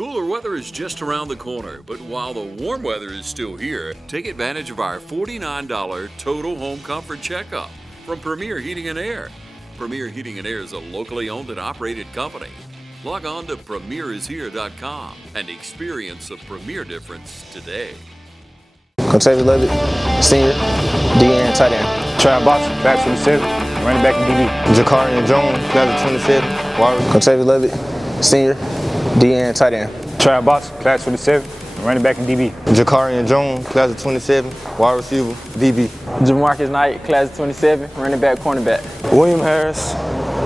Cooler weather is just around the corner, but while the warm weather is still here, take advantage of our $49 total home comfort checkup from Premier Heating and Air. Premier Heating and Air is a locally owned and operated company. Log on to premierishere.com and experience a Premier difference today. Contavious Levitt, senior, DN, tight end. Trav Boxer, class 27, running back in DB. Jakarian Jones, class of 27, wide receiver. Contavious Levitt, senior, DN, tight end. Trav Boxer, class 27, running back in DB. Jakarian Jones, class of 27, wide receiver, DB. Jamarcus Knight, class of 27, running back, cornerback. William Harris,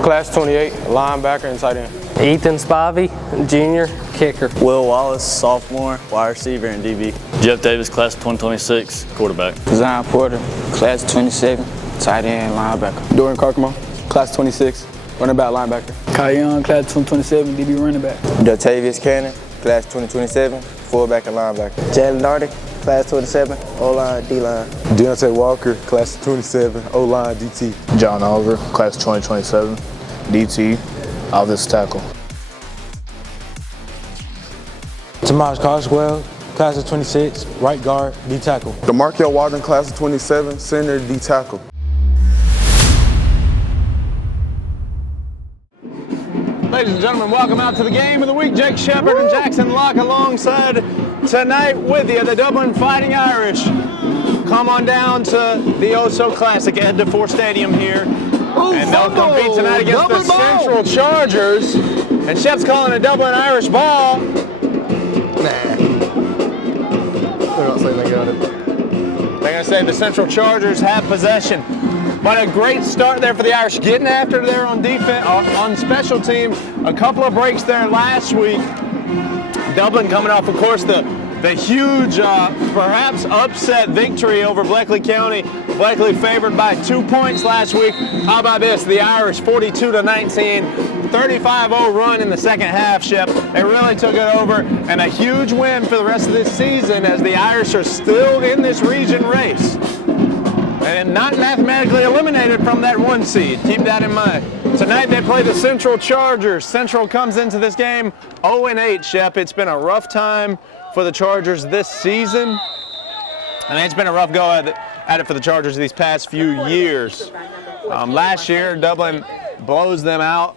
class 28, linebacker and tight end. Ethan Spivey, junior, kicker. Will Wallace, sophomore, wide receiver and DB. Jeff Davis, class of 2026, quarterback. Zion Porter, class of 27, tight end, linebacker. Dorian Carcamo, class 26, running back, linebacker. Kai Young, class 2027, DB running back. Datavius Cannon, class 2027, fullback and linebacker. Jalen Darty, class 27, O-line, D-line. Deontay Walker, class 27, O-line, DT. John Oliver, class 2027, DT, offensive tackle. Tomas Carswell, class of 26, right guard, D tackle. DeMarkel Walden, class of 27, center, D tackle. Ladies and gentlemen, welcome out to the game of the week. Jake Shepard and Jackson Locke alongside tonight with you, the Dublin Fighting Irish. Come on down to the Oh-So Classic at DeFore Stadium here. And they'll compete tonight against the Central Chargers. And Shep's calling a Dublin Irish ball. They're not saying they got it. They're going to say the Central Chargers have possession. But a great start there for the Irish, getting after there on defense, on special teams. A couple of breaks there last week. Dublin coming off, of course, the huge, perhaps upset victory over Bleckley County. Bleckley favored by 2 points last week. How about this? The Irish 42-19. 35-0 run in the second half, Shep. They really took it over, and a huge win for the rest of this season as the Irish are still in this region race and not mathematically eliminated from that 1 seed. Keep that in mind. Tonight they play the Central Chargers. Central comes into this game 0-8, Shep. It's been a rough time for the Chargers this season. I mean, it's been a rough go at it for the Chargers these past few years. Last year, Dublin blows them out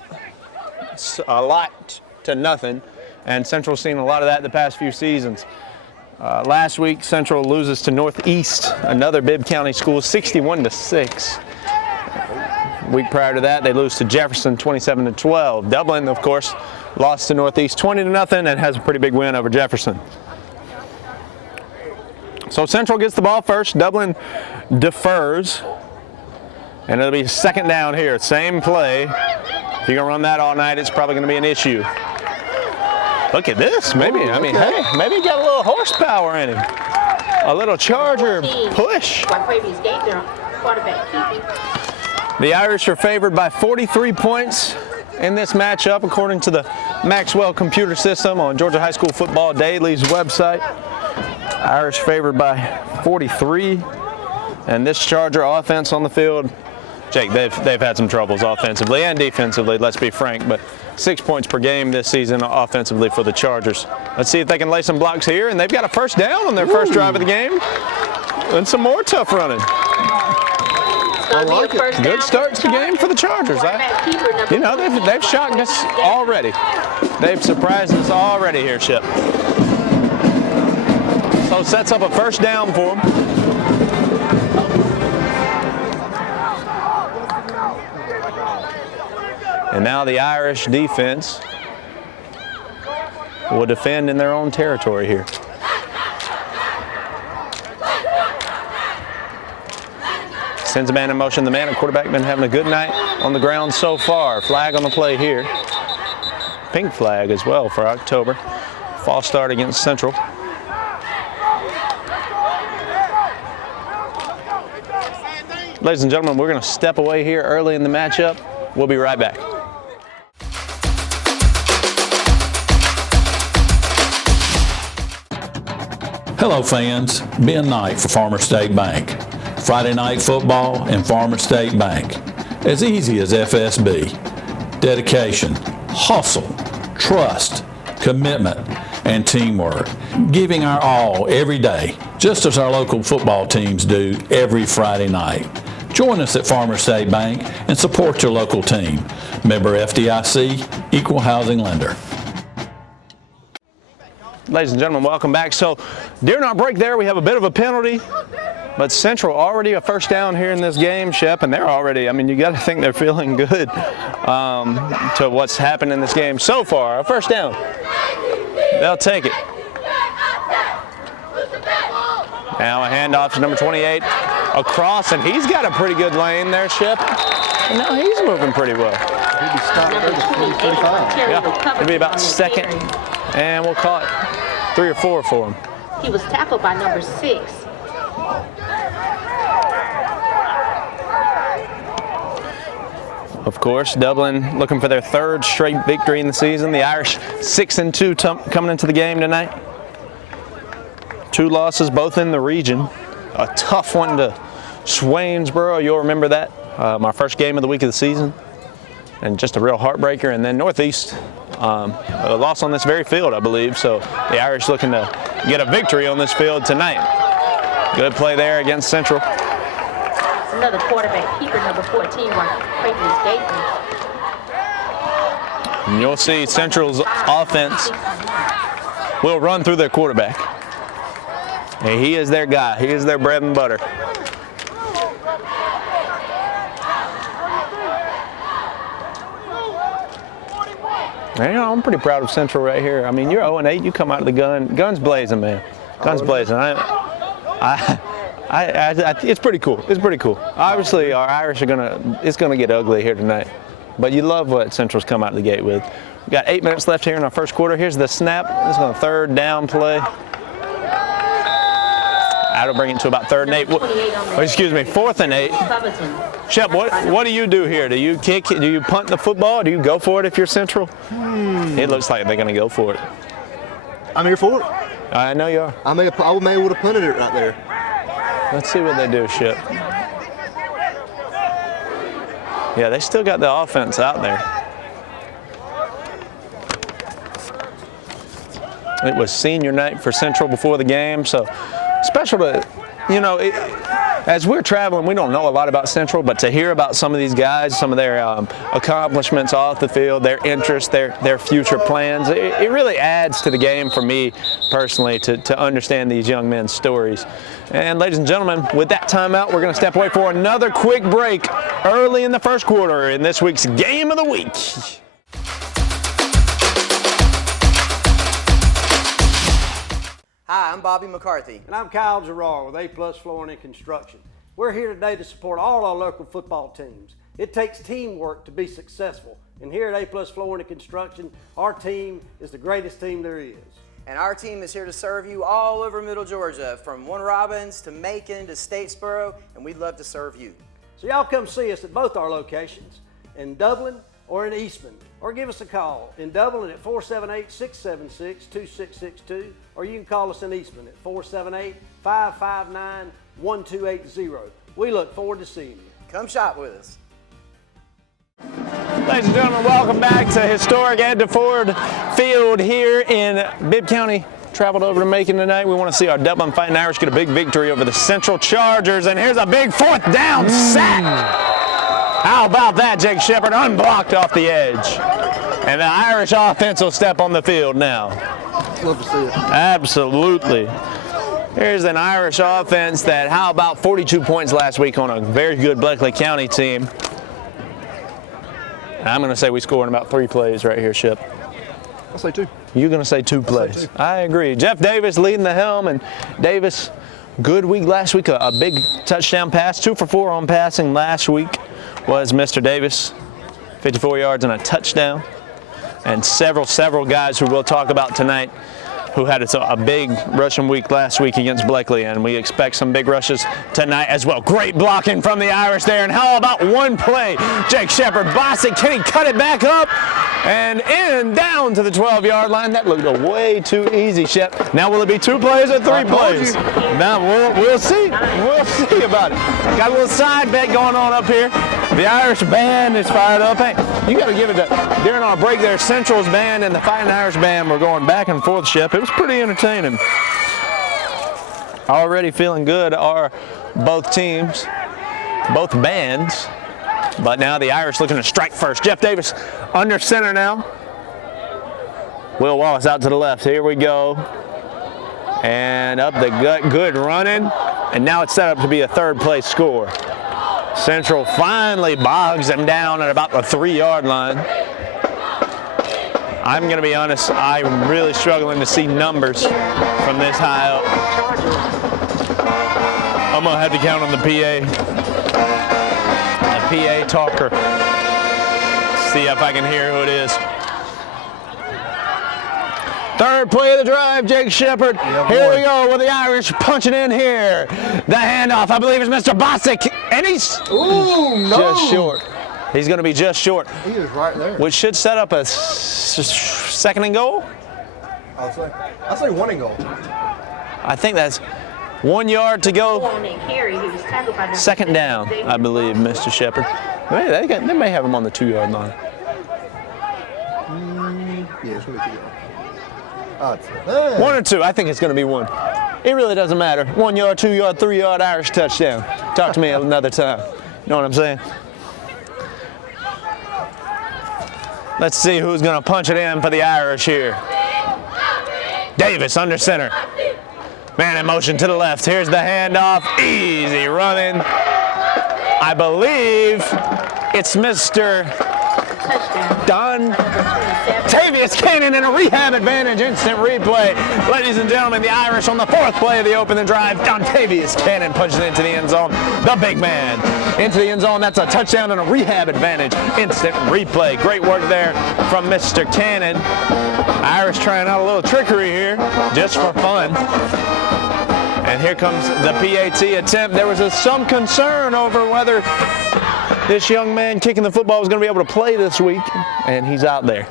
a lot to nothing, and Central's seen a lot of that the past few seasons. Last week, Central loses to Northeast, another Bibb County school, 61-6. Week prior to that, they lose to Jefferson, 27-12. Dublin, of course, lost to Northeast 20-0 and has a pretty big win over Jefferson. So Central gets the ball first. Dublin defers, and it'll be second down here. Same play. If you're gonna run that all night, it's probably gonna be an issue. Look at this. Maybe, I mean, hey, maybe he got a little horsepower in him. A little Charger push. The Irish are favored by 43 points in this matchup, according to the Maxwell computer system on Georgia High School Football Daily's website. Irish favored by 43, and this Charger offense on the field, Jake, they've had some troubles offensively and defensively, let's be frank, but 6 points per game this season offensively for the Chargers. Let's see if they can lay some blocks here, and they've got a first down on their first drive of the game, and some more tough running. I like it. Good start to the game for the Chargers. You know, they've shocked us already. They've surprised us already here, Shep. So sets up a first down for them. And now the Irish defense will defend in their own territory here. Sends a man in motion. The man at quarterback been having a good night on the ground so far. Flag on the play here. Pink flag as well for October. False start against Central. Ladies and gentlemen, we're going to step away here early in the matchup. We'll be right back. Hello fans, Ben Knight for Farmer State Bank. Friday night football and Farmer State Bank. As easy as FSB. Dedication, hustle, trust, commitment, and teamwork, giving our all every day, just as our local football teams do every Friday night. Join us at Farmers State Bank and support your local team. Member FDIC, Equal Housing Lender. Ladies and gentlemen, welcome back. So during our break there, we have a bit of a penalty, but Central already a first down here in this game, Shep, and they're already, I mean, you got to think they're feeling good to what's happened in this game so far. A first down. They'll take it. Now a handoff to number 28 across, and he's got a pretty good lane there, Shep. And now he's moving pretty well. He'll be stopped at 35. Yeah, it'll be about second, and we'll call it 3 or 4 for him. He was tackled by number 6. Of course, Dublin looking for their 3rd straight victory in the season. The Irish 6-2 coming into the game tonight. 2 losses, both in the region. A tough one to Swainsboro. You'll remember that. My first game of the week of the season. And just a real heartbreaker. And then Northeast, a loss on this very field, I believe. So the Irish looking to get a victory on this field tonight. Good play there against Central. Another quarterback keeper, number 14, Creighton's Gaitman. And you'll see Central's offense will run through their quarterback. And he is their guy. He is their bread and butter. And, you know, I'm pretty proud of Central right here. I mean, you're 0-8. You come out of the guns blazing, man. Guns blazing. It's pretty cool. It's pretty cool. Obviously, our Irish it's gonna get ugly here tonight. But you love what Central's come out of the gate with. We've got 8 minutes left here in our first quarter. Here's the snap. This is a 3rd down play. That'll bring it to about 3rd and 8. Excuse me, 4th and 8. Shep, what do you do here? Do you kick? Do you punt the football? Do you go for it if you're Central? It looks like they're going to go for it. I'm here for it. I know you are. I may have would have punted it right there. Let's see what they do, Shep. Yeah, they still got the offense out there. It was senior night for Central before the game, so special to, you know, as we're traveling, we don't know a lot about Central, but to hear about some of these guys, some of their accomplishments off the field, their interests, their future plans, it really adds to the game for me personally to understand these young men's stories. And ladies and gentlemen, with that timeout, we're going to step away for another quick break early in the first quarter in this week's Game of the Week. Hi, I'm Bobby McCarthy. And I'm Kyle Gerard with A+ Flooring and Construction. We're here today to support all our local football teams. It takes teamwork to be successful. And here at A+ Flooring and Construction, our team is the greatest team there is. And our team is here to serve you all over Middle Georgia, from Warner Robins to Macon to Statesboro, and we'd love to serve you. So y'all come see us at both our locations, in Dublin or in Eastman, or give us a call. In Dublin at 478-676-2662, or you can call us in Eastman at 478-559-1280. We look forward to seeing you. Come shop with us. Ladies and gentlemen, welcome back to historic Ed DeFord Field here in Bibb County. Traveled over to Macon tonight. We want to see our Dublin Fighting Irish get a big victory over the Central Chargers, and here's a big 4th down sack. How about that, Jake Shepard, unblocked off the edge. And the Irish offense will step on the field now. Love to see it. Absolutely. Here's an Irish offense that, how about 42 points last week on a very good Bleckley County team. I'm going to say we scored in about 3 plays right here, Shep. I'll say 2. You're going to say 2 plays. I agree. Jeff Davis leading the helm, and Davis, good week last week, a big touchdown pass, 2 for 4 on passing last week was Mr. Davis, 54 yards and a touchdown. And several guys who we'll talk about tonight who had a big rushing week last week against Bleckley, and we expect some big rushes tonight as well. Great blocking from the Irish there, and how about one play? Jake Shepard, Bossick, can he cut it back up? And in down to the 12-yard line. That looked way too easy, Shep. Now will it be 2 plays or 3 plays? Now we'll see. We'll see about it. Got a little side bet going on up here. The Irish band is fired up. Hey, you got to give it to During our break there, Central's band and the Fighting Irish band were going back and forth, Shep. It was pretty entertaining. Already feeling good are both teams, both bands. But now the Irish looking to strike first. Jeff Davis under center now. Will Wallace out to the left. Here we go. And up the gut. Good running. And now it's set up to be a third place score. Central finally bogs him down at about the 3-yard line. I'm going to be honest, I'm really struggling to see numbers from this high up. I'm going to have to count on the PA talker. See if I can hear who it is. Third play of the drive, Jake Shepard. Here we go with the Irish punching in here. The handoff, I believe, is Mr. Bosick, and he's just short. He's going to be just short. He is right there. Which should set up a second and goal. I'll say 1 and goal. I think that's 1 yard to go. Second down, I believe, Mr. Shepard. They may have him on the 2-yard line. Yeah, it's going to be 2 yards. 1 or 2, I think it's going to be 1. It really doesn't matter. 1 yard, 2 yard, 3 yard Irish touchdown. Talk to me another time. You know what I'm saying? Let's see who's going to punch it in for the Irish here. Davis under center. Man in motion to the left. Here's the handoff. Easy running. I believe it's Mr. Don Tavius Cannon in a rehab advantage, instant replay. Ladies and gentlemen, the Irish on the 4th play of the opening drive. Don Tavius Cannon punches into the end zone. The big man into the end zone. That's a touchdown and a rehab advantage. Instant replay. Great work there from Mr. Cannon. Irish trying out a little trickery here just for fun. And here comes the PAT attempt. There was some concern over whether this young man kicking the football was going to be able to play this week, and he's out there.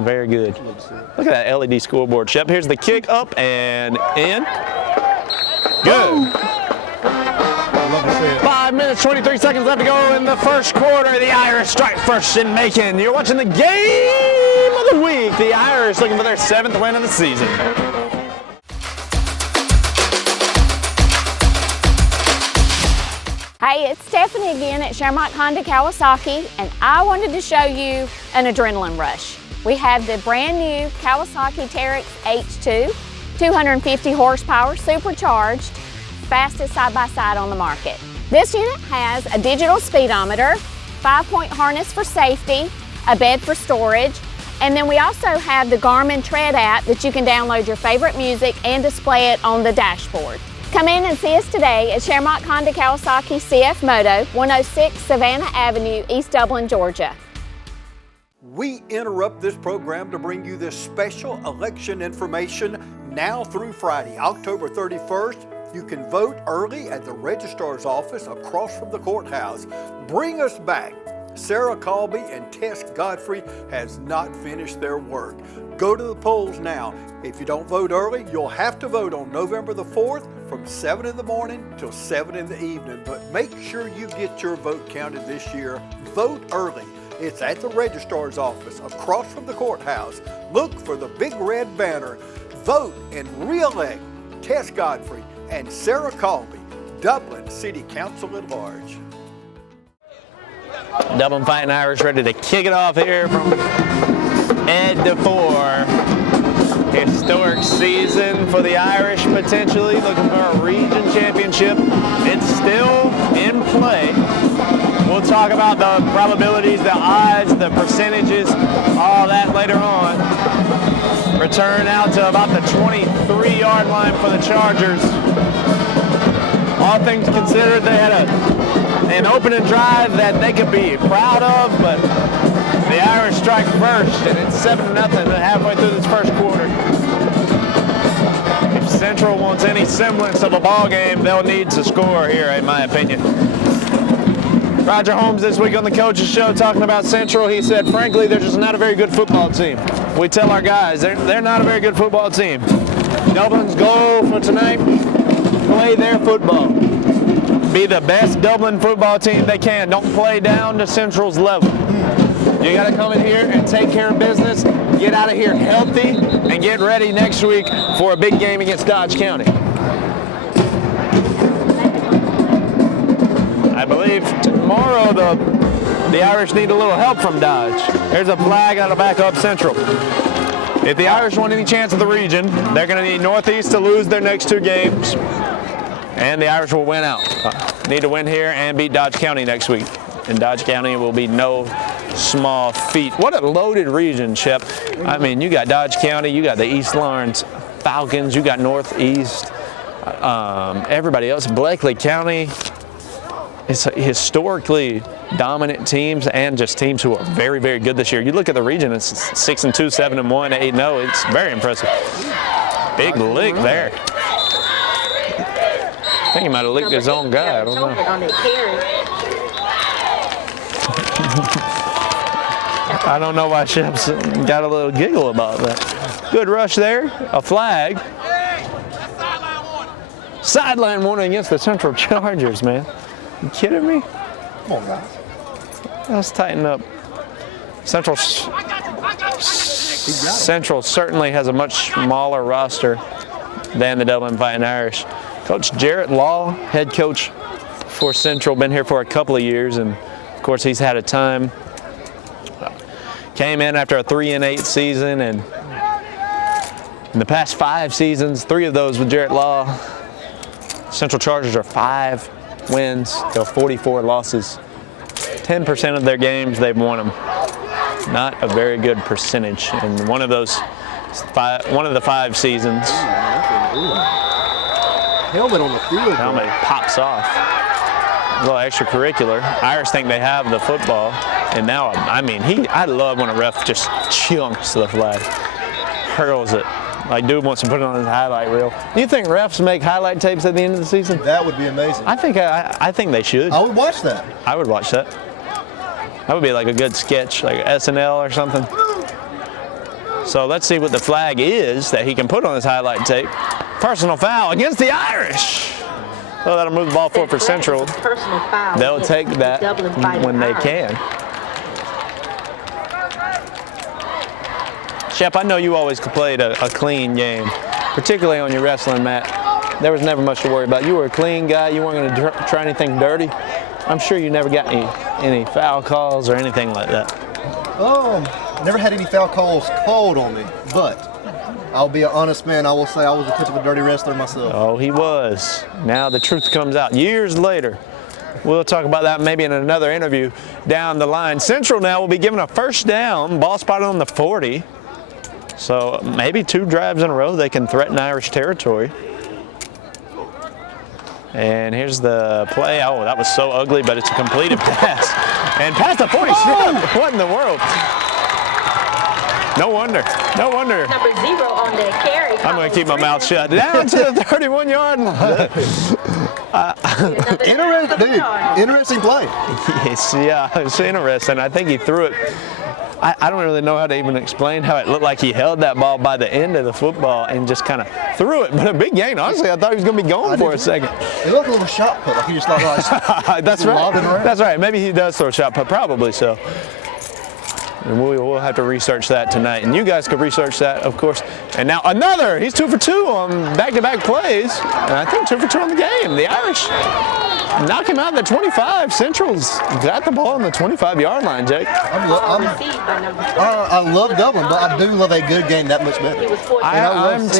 Very good. Look at that LED scoreboard, Shep. Here's the kick up and in. Good. 5 minutes, 23 seconds left to go in the first quarter. The Irish strike first in Macon. You're watching the game of the week. The Irish looking for their 7th win of the season. Hey, it's Stephanie again at Shermont Honda Kawasaki, and I wanted to show you an adrenaline rush. We have the brand new Kawasaki Teryx H2, 250 horsepower, supercharged, fastest side-by-side on the market. This unit has a digital speedometer, 5-point harness for safety, a bed for storage, and then we also have the Garmin Tread app that you can download your favorite music and display it on the dashboard. Come in and see us today at Shermont Honda Kawasaki CF Moto, 106 Savannah Avenue, East Dublin, Georgia. We interrupt this program to bring you this special election information now through Friday, October 31st. You can vote early at the registrar's office across from the courthouse. Bring us back. Sarah Colby and Tess Godfrey has not finished their work. Go to the polls now. If you don't vote early, you'll have to vote on November the 4th from 7 in the morning till 7 in the evening. But make sure you get your vote counted this year. Vote early. It's at the registrar's office across from the courthouse. Look for the big red banner. Vote and re-elect Tess Godfrey and Sarah Colby, Dublin City Council at large. Dublin Fighting Irish ready to kick it off here from Ed DeFore. Historic season for the Irish, potentially looking for a region championship. It's still in play. We'll talk about the probabilities, the odds, the percentages, all that later on. Return out to about the 23-yard line for the Chargers. All things considered, they had an opening drive that they could be proud of, but the Irish strike first, and it's 7-0 halfway through this first quarter. If Central wants any semblance of a ball game, they'll need to score here, in my opinion. Roger Holmes this week on the Coaches Show talking about Central. He said, frankly, they're just not a very good football team. We tell our guys, they're not a very good football team. Dublin's goal for tonight, play their football. Be the best Dublin football team they can. Don't play down to Central's level. You got to come in here and take care of business, get out of here healthy, and get ready next week for a big game against Dodge County. I believe tomorrow the Irish need a little help from Dodge. There's a flag out of backup Central. If the Irish want any chance of the region, they're going to need Northeast to lose their next 2 games, and the Irish will win out. Need to win here and beat Dodge County next week. And Dodge County will be no small feat. What a loaded region, Shep. I mean, you got Dodge County, you got the East Lawrence Falcons, you got Northeast, everybody else. Blakely County. It's historically dominant teams and just teams who are very, very good this year. You look at the region, it's 6-2, 7-1, 8-0. It's very impressive. Big lick there. I think he might have licked his own guy. I don't know. I don't know why Shep's got a little giggle about that. Good rush there. A flag. Sideline one against the Central Chargers, man. You kidding me? Come on, guys. Let's tighten up. Central certainly has a much smaller roster than the Dublin Fighting Irish. Coach Jarrett Law, head coach for Central, been here for a couple of years, and of course he's had a time. Came in after a 3-8 season, and in the past 5 seasons, 3 of those with Jarrett Law, Central Chargers are 5 wins to 44 losses. 10% of their games they've won them. Not a very good percentage. And one of the 5 seasons, helmet on the field. Helmet pops off. A little extracurricular. Irish think they have the football, and now I mean I love when a ref just chunks the flag, hurls it. Like dude wants to put it on his highlight reel. Do you think refs make highlight tapes at the end of the season? That would be amazing. I think they should. I would watch that. I would watch that. That would be like a good sketch, like SNL or something. So let's see what the flag is that he can put on his highlight tape. Personal foul against the Irish. So that'll move the ball forward for Central. They'll take that when they can. Shep, I know you always played a clean game, particularly on your wrestling mat. There was never much to worry about. You were a clean guy. You weren't going to try anything dirty. I'm sure you never got any foul calls or anything like that. Never had any foul calls called on me, but I'll be an honest man. I will say I was a bit of a dirty wrestler myself. Oh, he was. Now the truth comes out years later. We'll talk about that maybe in another interview down the line. Central now will be given a first down, ball spotted on the 40. So maybe 2 drives in a row they can threaten Irish territory. And here's the play. Oh, that was so ugly, but it's a completed pass. And past the 40. What in the world? No wonder. No wonder. Number 0 on the carry. I'm going to keep my mouth shut. Down to the 31-yard line. Interesting play. Yes, yeah, it's interesting. I think he threw it. I don't really know how to even explain how it looked like he held that ball by the end of the football and just kind of threw it. But a big gain. Honestly, I thought he was going to be going for a second. It looked like a little shot put. Like he just thought, that's right. That's right. Maybe he does throw a shot put. Probably so. And we'll have to research that tonight. And you guys could research that, of course. And now another. He's 2 for 2 on back-to-back plays. And I think 2 for 2 on the game. The Irish knock him out at the 25. Central's got the ball on the 25-yard line, Jake. I love Dublin, but I do love a good game that much better. I'm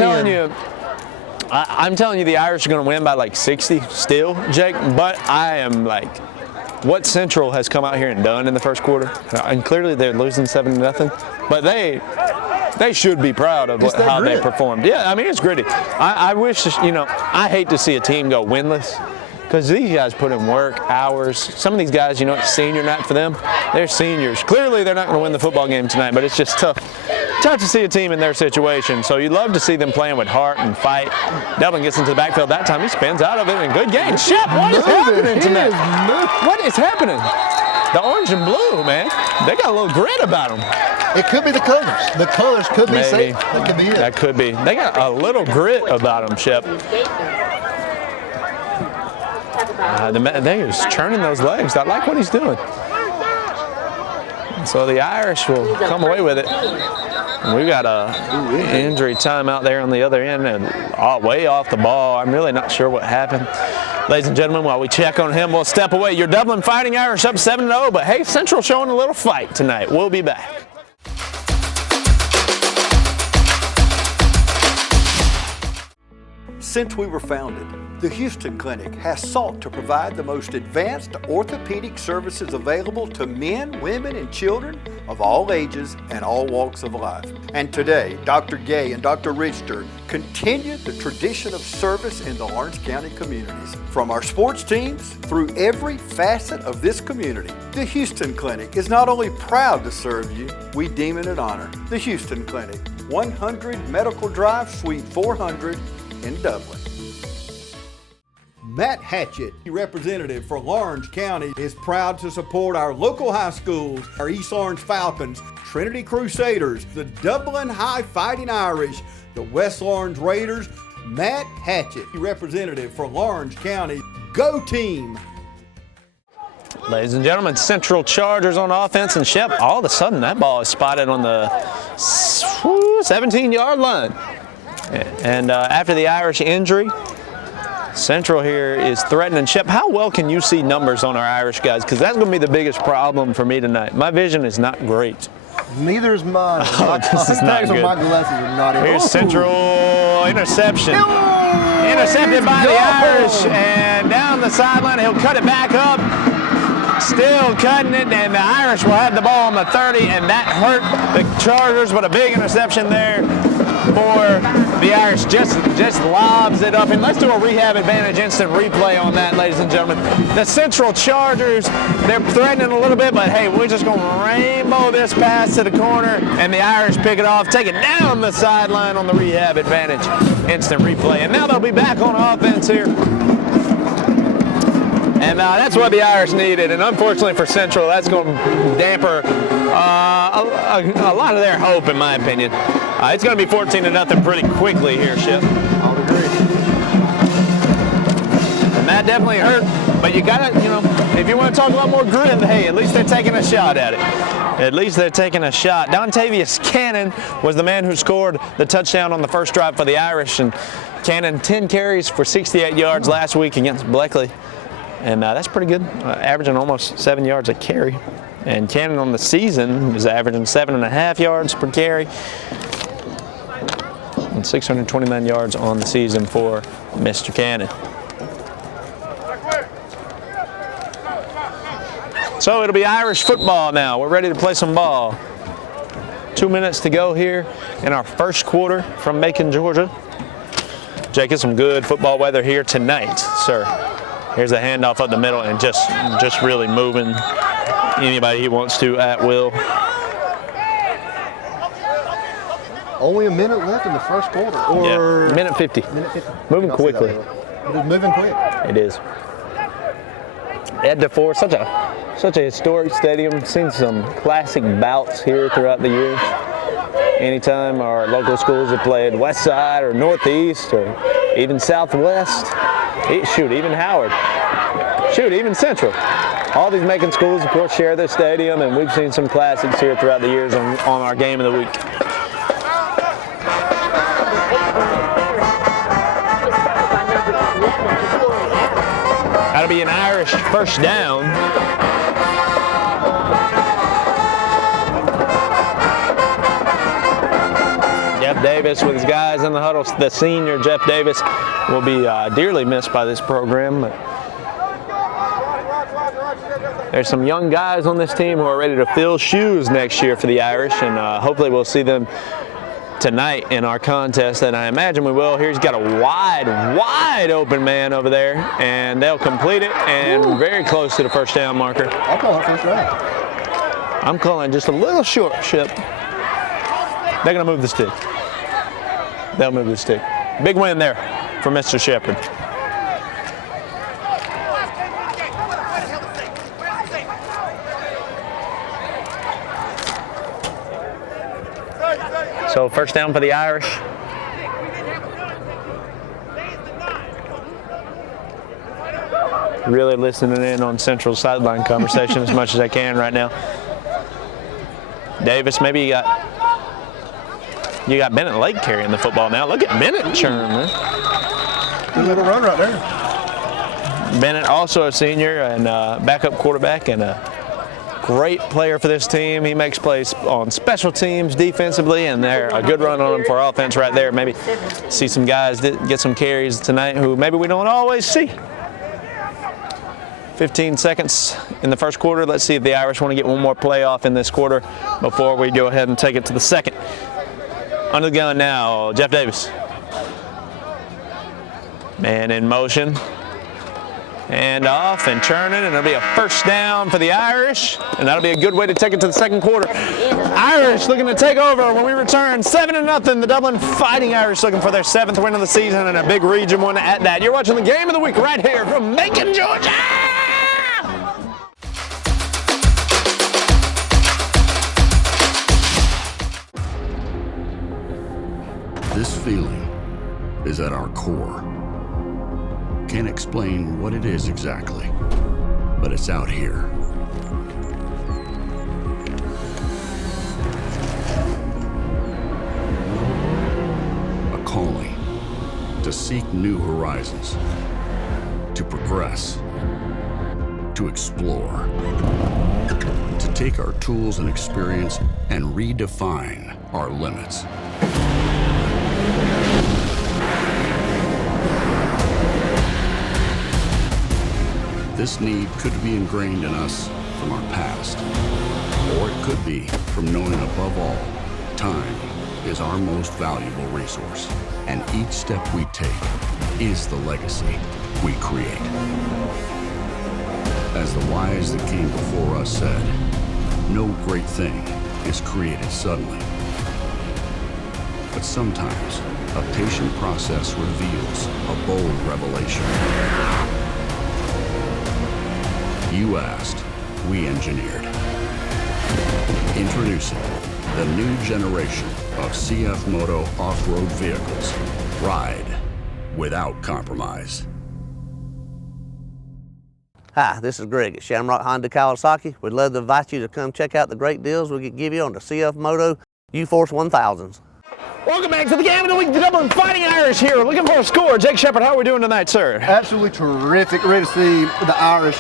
telling you the Irish are going to win by like 60 still, Jake. But I am like, what Central has come out here and done in the first quarter, and clearly they're losing 7-0, but they should be proud of how they performed. Yeah, I mean, it's gritty. I wish, I hate to see a team go winless, because these guys put in work, hours. Some of these guys, it's senior night for them. They're seniors. Clearly, they're not going to win the football game tonight, but it's just tough to see a team in their situation. So you love to see them playing with heart and fight. Dublin gets into the backfield that time. He spins out of it in good game. Shep, what is happening tonight? What is happening? The orange and blue, man. They got a little grit about them. It could be the colors. The colors could be safe. That could be it. That could be. They got a little grit about them, Shep. They're just churning those legs. I like what he's doing. So the Irish will come away with it. And we've got a injury time out there on the other end and way off the ball. I'm really not sure what happened. Ladies and gentlemen, while we check on him, we'll step away. Your Dublin Fighting Irish up 7-0, but hey, Central showing a little fight tonight. We'll be back. Since we were founded, the Houston Clinic has sought to provide the most advanced orthopedic services available to men, women, and children of all ages and all walks of life. And today, Dr. Gay and Dr. Richter continue the tradition of service in the Lawrence County communities. From our sports teams through every facet of this community, the Houston Clinic is not only proud to serve you, we deem it an honor. The Houston Clinic, 100 Medical Drive, Suite 400 in Dublin. Matt Hatchett, representative for Lawrence County, is proud to support our local high schools, our East Orange Falcons, Trinity Crusaders, the Dublin High Fighting Irish, the West Lawrence Raiders. Matt Hatchett, representative for Lawrence County. Go team! Ladies and gentlemen, Central Chargers on offense, and Shep, all of a sudden that ball is spotted on the 17-yard line. And after the Irish injury, Central here is threatening. Shep, how well can you see numbers on our Irish guys? Because that's going to be the biggest problem for me tonight. My vision is not great. Neither is mine. This is not good. My glasses are not even. Here's Central interception. Intercepted by the Irish, and down the sideline, he'll cut it back up. Still cutting it, and the Irish will have the ball on the 30, and that hurt the Chargers, but a big interception there for the Irish. Just lobs it up, and let's do a rehab advantage instant replay on that, ladies and gentlemen. The Central Chargers, they're threatening a little bit, but hey, we're just going to rainbow this pass to the corner, and the Irish pick it off, take it down the sideline on the rehab advantage instant replay. And now they'll be back on offense here. And that's what the Irish needed, and unfortunately for Central, that's going to damper a lot of their hope, in my opinion. It's going to be 14-0 pretty quickly here, Shep. I would agree. And that definitely hurt, but you got to, if you want to talk about more grit, hey, at least they're taking a shot at it. At least they're taking a shot. Dontavius Cannon was the man who scored the touchdown on the first drive for the Irish, and Cannon 10 carries for 68 yards last week against Bleckley. And that's pretty good, averaging almost 7 yards a carry. And Cannon on the season is averaging 7.5 yards per carry. And 629 yards on the season for Mr. Cannon. So it'll be Irish football now. We're ready to play some ball. 2 minutes to go here in our first quarter from Macon, Georgia. Jake, it's some good football weather here tonight, sir. Here's a handoff up the middle and just really moving anybody he wants to at will. Only a minute left in the first quarter. Or yeah, minute 50. Minute 50. Moving quickly. It is moving quick. It is. Ed DeFore, such a historic stadium. Seen some classic bouts here throughout the years. Anytime our local schools have played West Side or Northeast or even Southwest. Shoot, even Howard. Shoot, even Central. All these Macon schools, of course, share this stadium, and we've seen some classics here throughout the years on our game of the week. That'll be an Irish first down. Jeff Davis with his guys in the huddle. The senior Jeff Davis will be dearly missed by this program. But there's some young guys on this team who are ready to fill shoes next year for the Irish, and hopefully we'll see them tonight in our contest, and I imagine we will. Here's got a wide open man over there, and they'll complete it, and very close to the first down marker. I'll call it first down. I'm calling just a little short, Ship. They're going to move the stick. They'll move the stick. Big win there for Mr. Shepard. So first down for the Irish. Really listening in on Central's sideline conversation as much as I can right now. Davis, maybe you got Bennett Lake carrying the football now. Look at Bennett churn, man. Good little run right there. Bennett, also a senior and backup quarterback and a great player for this team. He makes plays on special teams defensively, and they're a good run on him for offense right there. Maybe see some guys that get some carries tonight who maybe we don't always see. 15 seconds in the first quarter. Let's see if the Irish want to get one more play off in this quarter before we go ahead and take it to the second. Under the gun now, Jeff Davis. Man in motion. And off and churning, and it'll be a first down for the Irish, and that'll be a good way to take it to the second quarter. Irish looking to take over when we return 7-0. The Dublin Fighting Irish looking for their 7th win of the season and a big region one at that. You're watching the game of the week right here from Macon, Georgia. This feeling is at our core. Can't explain what it is exactly, but it's out here. A calling to seek new horizons, to progress, to explore, to take our tools and experience and redefine our limits. This need could be ingrained in us from our past, or it could be from knowing above all, time is our most valuable resource, and each step we take is the legacy we create. As the wise that came before us said, no great thing is created suddenly. But sometimes a patient process reveals a bold revelation. You asked, we engineered. Introducing the new generation of CF Moto off-road vehicles. Ride without compromise. Hi, this is Greg at Shamrock Honda Kawasaki. We'd love to invite you to come check out the great deals we can give you on the CF Moto U-Force 1000s. Welcome back to the game of the week. The Dublin Fighting Irish here, looking for a score. Jake Shepard, how are we doing tonight, sir? Absolutely terrific. Ready to see the Irish.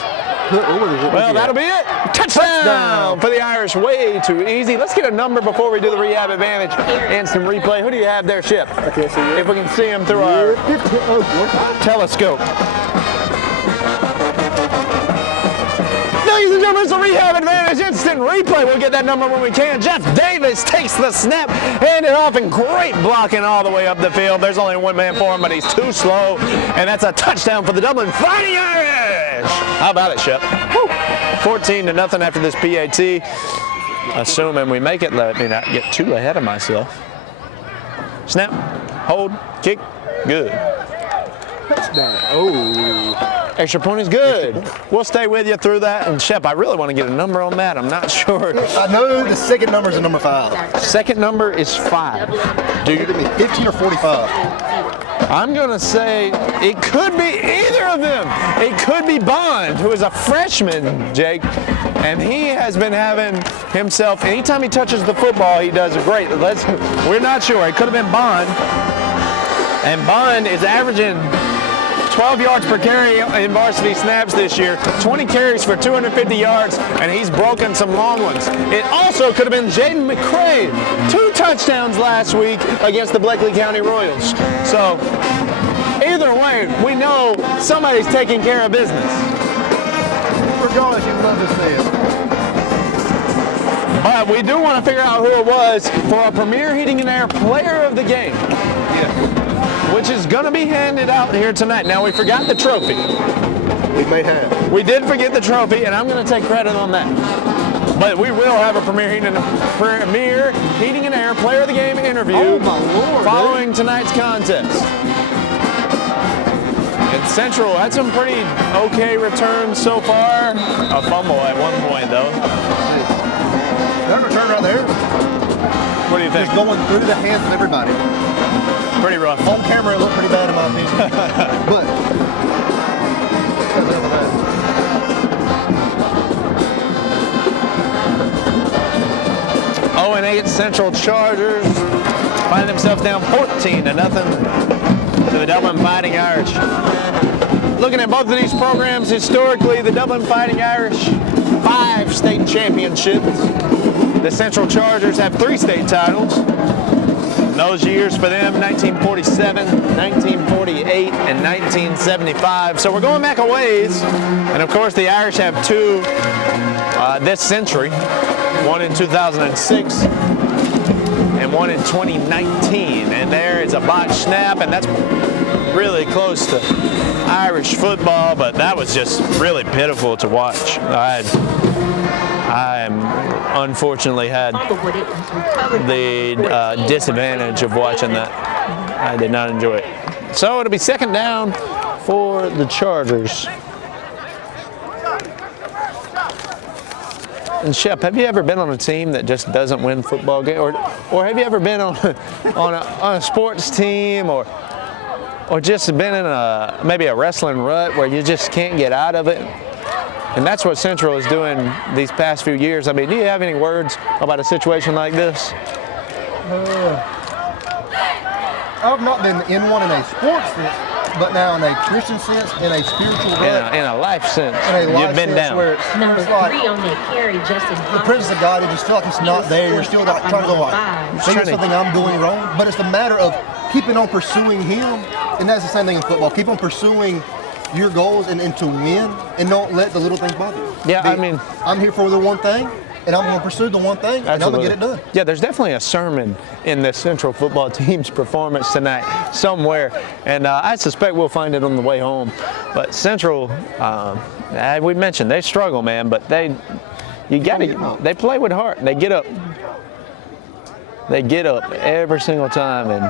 Well, that'll be it. Touchdown for the Irish. Way too easy. Let's get a number before we do the rehab advantage. Instant replay. Who do you have there, Shep? I can't see you. If we can see him through our telescope. Ladies and gentlemen, it's a rehab advantage. Instant replay. We'll get that number when we can. Jeff Davis takes the snap, hand it off, and great blocking all the way up the field. There's only one man for him, but he's too slow, and that's a touchdown for the Dublin Fighting Irish. How about it, Shep? 14-0 after this PAT. Assuming we make it, let me not get too ahead of myself. Snap, hold, kick, good. Touchdown. Oh. Extra point is good. We'll stay with you through that. And Shep, I really want to get a number on that. I'm not sure. I know the second number is a number 5. Second number is 5. Do you give me 15 or 45? I'm going to say it could be either of them. It could be Bond, who is a freshman, Jake, and he has been having himself, anytime he touches the football, he does great. We're not sure. It could have been Bond, and Bond is averaging 12 yards per carry in varsity snaps this year, 20 carries for 250 yards, and he's broken some long ones. It also could have been Jaden McCray, 2 touchdowns last week against the Blakely County Royals. So either way, we know somebody's taking care of business. Regardless, you love to see it. But we do want to figure out who it was for our Premier Heating and Air Player of the Game. Which is going to be handed out here tonight. Now, we forgot the trophy. We may have. We did forget the trophy, and I'm going to take credit on that. But we will have a Premier Heating and Air Player of the Game interview following tonight's contest. And Central had some pretty okay returns so far. A fumble at one point, though. That return right there. What do you think? Just going through the hands of everybody. Pretty rough. On camera, it looked pretty bad in my opinion. But Elliott Central Chargers find themselves down 14-0 to the Dublin Fighting Irish. Looking at both of these programs, historically, the Dublin Fighting Irish, 5 state championships. The Central Chargers have 3 state titles. Those years for them, 1947, 1948, and 1975. So we're going back a ways. And of course, the Irish have 2 this century, one in 2006 and one in 2019. And there is a botched snap, and that's really close to Irish football, but that was just really pitiful to watch. I unfortunately had the disadvantage of watching that. I did not enjoy it. So it'll be second down for the Chargers. And Shep, have you ever been on a team that just doesn't win football games, or have you ever been on a sports team, or just been in maybe a wrestling rut where you just can't get out of it? And that's what Central is doing these past few years. I mean, do you have any words about a situation like this? I've not been in one in a sports sense, but now in a Christian sense, in a spiritual rut. In a life sense, you've been down. Where Number it's like 3 on that carry, Justin. The presence of God, you just feel like it's not there. You're still like trying to go like, maybe it's something I'm doing wrong. But it's a matter of keeping on pursuing Him. And that's the same thing in football. Keep on pursuing your goals and to win, and don't let the little things bother you. Yeah, I mean, I'm here for the one thing, and I'm going to pursue the one thing, and I'm going to get it done. Yeah, there's definitely a sermon in the Central football team's performance tonight somewhere, and I suspect we'll find it on the way home. But Central, we mentioned they struggle, man, but they play with heart. They get up. They get up every single time, and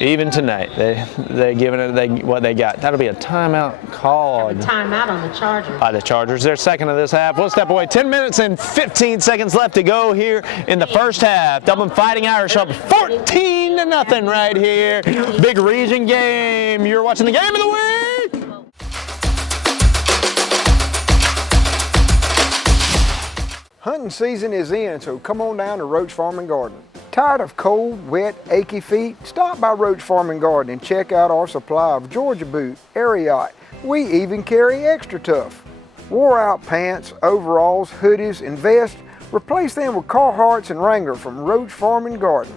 even tonight, they're giving it what they got. That'll be a timeout called. Timeout on the Chargers. By the Chargers. They're second of this half. We'll step away. 10 minutes and 15 seconds left to go here in the first half. Dublin Fighting Irish up 14-0 right here. Big region game. You're watching the game of the week. Hunting season is in, so come on down to Roach Farm and Garden. Tired of cold, wet, achy feet? Stop by Roach Farm and Garden and check out our supply of Georgia Boot, Ariat. We even carry Extra Tough. Wore out pants, overalls, hoodies, and vests, replace them with Carhartts and Wrangler from Roach Farm and Garden.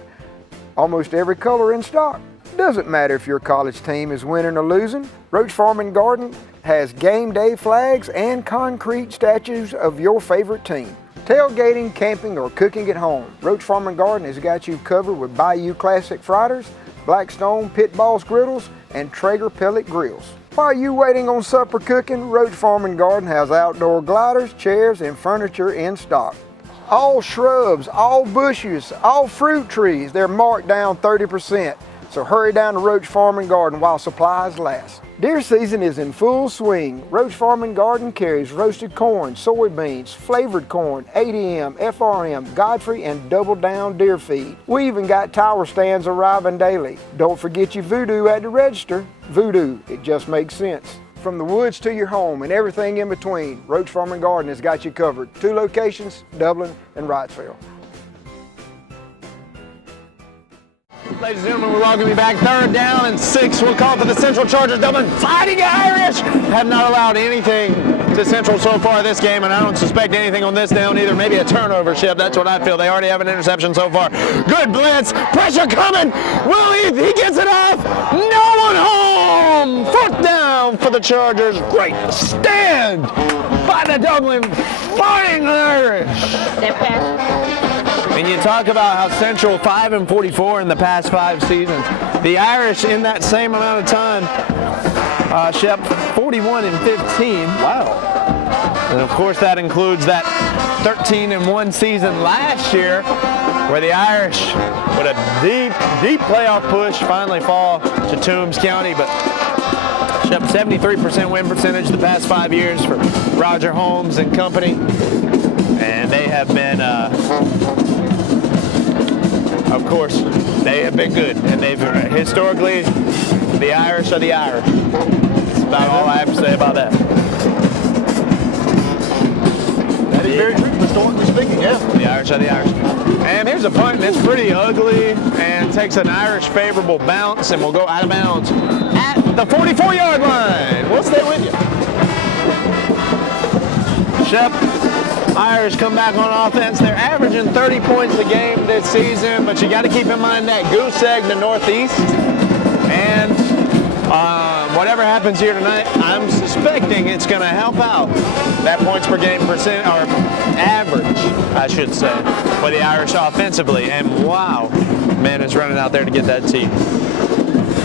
Almost every color in stock. Doesn't matter if your college team is winning or losing. Roach Farm and Garden has game day flags and concrete statues of your favorite team. Tailgating, camping, or cooking at home, Roach Farm and Garden has got you covered with Bayou Classic Fritters, Blackstone Pit Boss Griddles, and Traeger Pellet Grills. While you waiting on supper cooking, Roach Farm and Garden has outdoor gliders, chairs, and furniture in stock. All shrubs, all bushes, all fruit trees, they're marked down 30%. So hurry down to Roach Farm and Garden while supplies last. Deer season is in full swing. Roach Farm and Garden carries roasted corn, soybeans, flavored corn, ADM, FRM, Godfrey, and Double Down deer feed. We even got tower stands arriving daily. Don't forget your voodoo at the register. Voodoo, it just makes sense. From the woods to your home and everything in between, Roach Farm and Garden has got you covered. 2 locations, Dublin and Wrightsville. Ladies and gentlemen, we're welcoming you back. 3rd down and 6. We'll call it for the Central Chargers. Dublin Fighting Irish have not allowed anything to Central so far this game, and I don't suspect anything on this down either. Maybe a turnover, Ship. That's what I feel. They already have an interception so far. Good blitz. Pressure coming. Will he gets it off. No one home. 4th down for the Chargers. Great stand by the Dublin Fighting Irish. And you talk about how Central 5-44 in the past 5 seasons. The Irish in that same amount of time, Shep, 41-15. Wow. And of course that includes that 13-1 season last year where the Irish, with a deep playoff push, finally fall to Toombs County. But Shep, 73% win percentage the past 5 years for Roger Holmes and company. And they have been, of course, they have been good. And they've, historically, the Irish are the Irish. That's about all I have to say about that. very true, historically speaking, yeah. The Irish are the Irish. And here's a punt, and it's pretty ugly, and takes an Irish favorable bounce, and will go out of bounds at the 44-yard line. We'll stay with you. Shep, Irish come back on offense. They're averaging 30 points a game this season, but you got to keep in mind that goose egg to Northeast. And whatever happens here tonight, I'm suspecting it's going to help out that points per game percent, or average, I should say, for the Irish offensively. And wow, man is running out there to get that tee.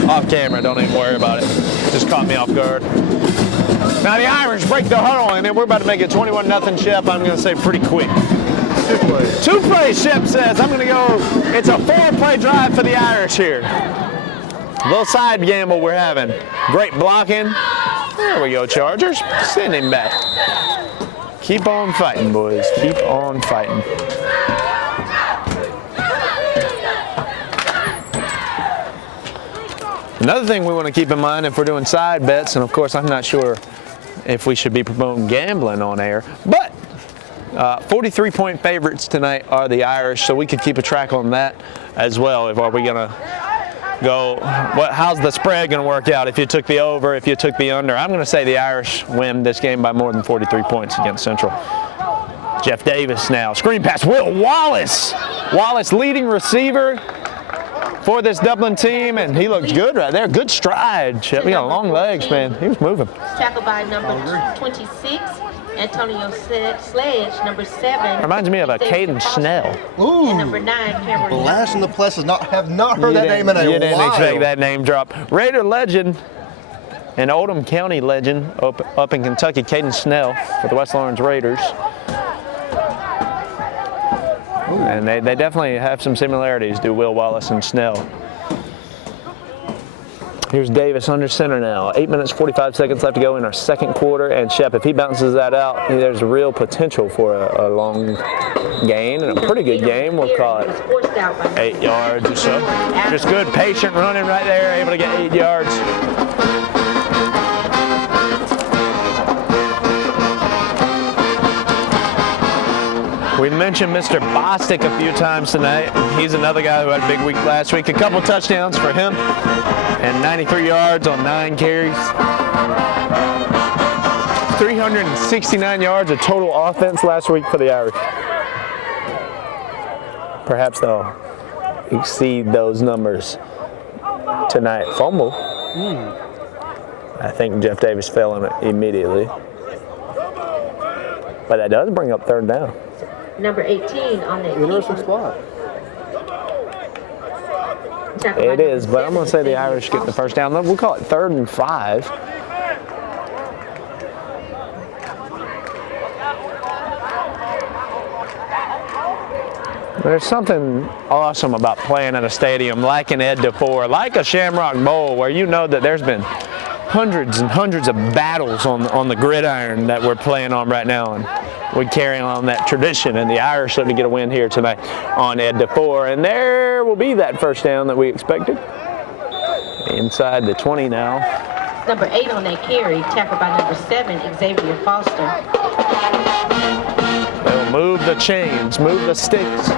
Off camera, don't even worry about it. Just caught me off guard. Now the Irish break the huddle, and then we're about to make it 21-0, Shep. I'm going to say pretty quick. 2 plays. 2 plays, Shep says. I'm going to go, it's a 4-play drive for the Irish here. Little side gamble we're having. Great blocking. There we go, Chargers. Send him back. Keep on fighting, boys. Keep on fighting. Another thing we want to keep in mind if we're doing side bets, and of course I'm not sure if we should be promoting gambling on air, but 43-point favorites tonight are the Irish, so we could keep a track on that as well. Are we going to go, how's the spread going to work out if you took the over, if you took the under? I'm going to say the Irish win this game by more than 43 points against Central. Jeff Davis now, screen pass, Will Wallace. Wallace leading receiver for this Dublin team, and he looks good right there. Good stride, Chip. He got long legs, man. He was moving. Tackled by number 26, Antonio Sledge, number 7. Reminds me of a Caden Snell. Ooh. And number 9, Cameron. Blast in the Pless have not heard that name in a while. You didn't expect that name drop. Raider legend and Oldham County legend up in Kentucky, Caden Snell for the West Lawrence Raiders. And they definitely have some similarities, do Will Wallace and Snell. Here's Davis under center now. 8 minutes, 45 seconds left to go in our second quarter. And Shep, if he bounces that out, there's real potential for a long gain and a pretty good game. We'll call it 8 yards or so. Just good, patient running right there, able to get 8 yards. We mentioned Mr. Bostic a few times tonight. He's another guy who had a big week last week. A couple touchdowns for him and 93 yards on 9 carries. 369 yards of total offense last week for the Irish. Perhaps they'll exceed those numbers tonight. Fumble. I think Jeff Davis fell in it immediately. But that does bring up third down. Number 18 on the interesting spot. It is, but I'm going to say the Irish get the first down. We'll call it 3rd and 5. There's something awesome about playing at a stadium like an Ed DeFore, like a Shamrock Bowl, where you know that there's been hundreds and hundreds of battles on the gridiron that we're playing on right now. And we carry on that tradition, and the Irish are to get a win here tonight on Ed DeFore. And there will be that first down that we expected. Inside the 20 now. Number 8 on that carry, tackled by number 7, Xavier Foster. They'll move the chains, move the sticks.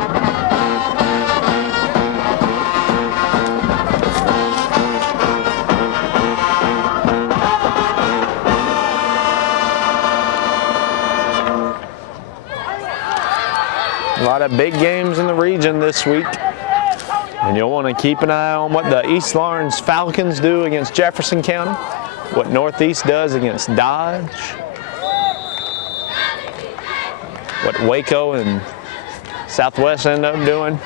A lot of big games in the region this week, and you'll want to keep an eye on what the East Lawrence Falcons do against Jefferson County, what Northeast does against Dodge, what Waco and Southwest end up doing.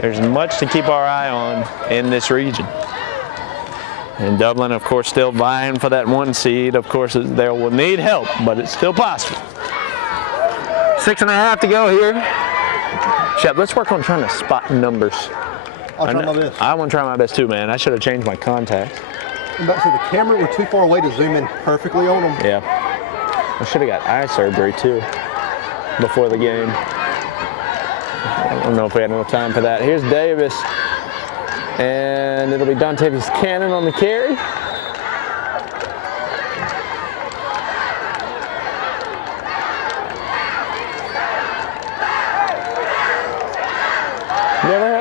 There's much to keep our eye on in this region. And Dublin, of course, still vying for that 1 seed. Of course, they will need help, but it's still possible. 6.5 to go here. Shep, let's work on trying to spot numbers. I'll try my best. I want to try my best too, man. I should have changed my contacts. I'm about to say the camera were too far away to zoom in perfectly on them. Yeah. I should have got eye surgery too before the game. I don't know if we had enough time for that. Here's Davis. And it'll be Dontavius Cannon on the carry.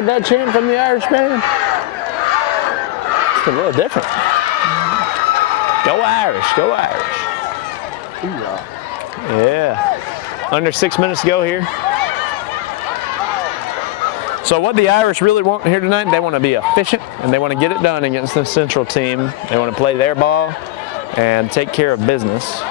that chant from the Irish band? It's a little different. Go Irish, go Irish. Yeah. Under 6 minutes to go here. So what the Irish really want here tonight, they want to be efficient and they want to get it done against the Central team. They want to play their ball and take care of business.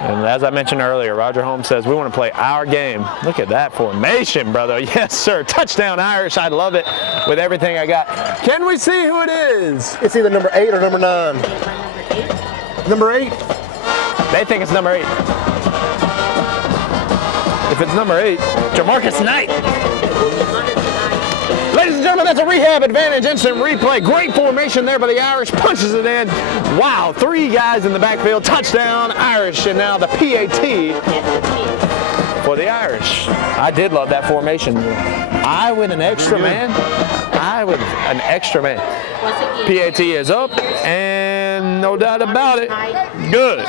And as I mentioned earlier, Roger Holmes says we want to play our game. Look at that formation, brother. Yes, sir. Touchdown Irish. I love it with everything I got. Can we see who it is? It's either number 8 or number 9. Number 8? They think it's number 8. If it's number 8, Jamarcus Knight. Ladies and gentlemen, that's a rehab advantage instant replay. Great formation there by the Irish. Punches it in. Wow, 3 guys in the backfield. Touchdown Irish. And now the PAT for the Irish. I did love that formation. I with an extra man. I with an extra man. PAT is up, and no doubt about it, good.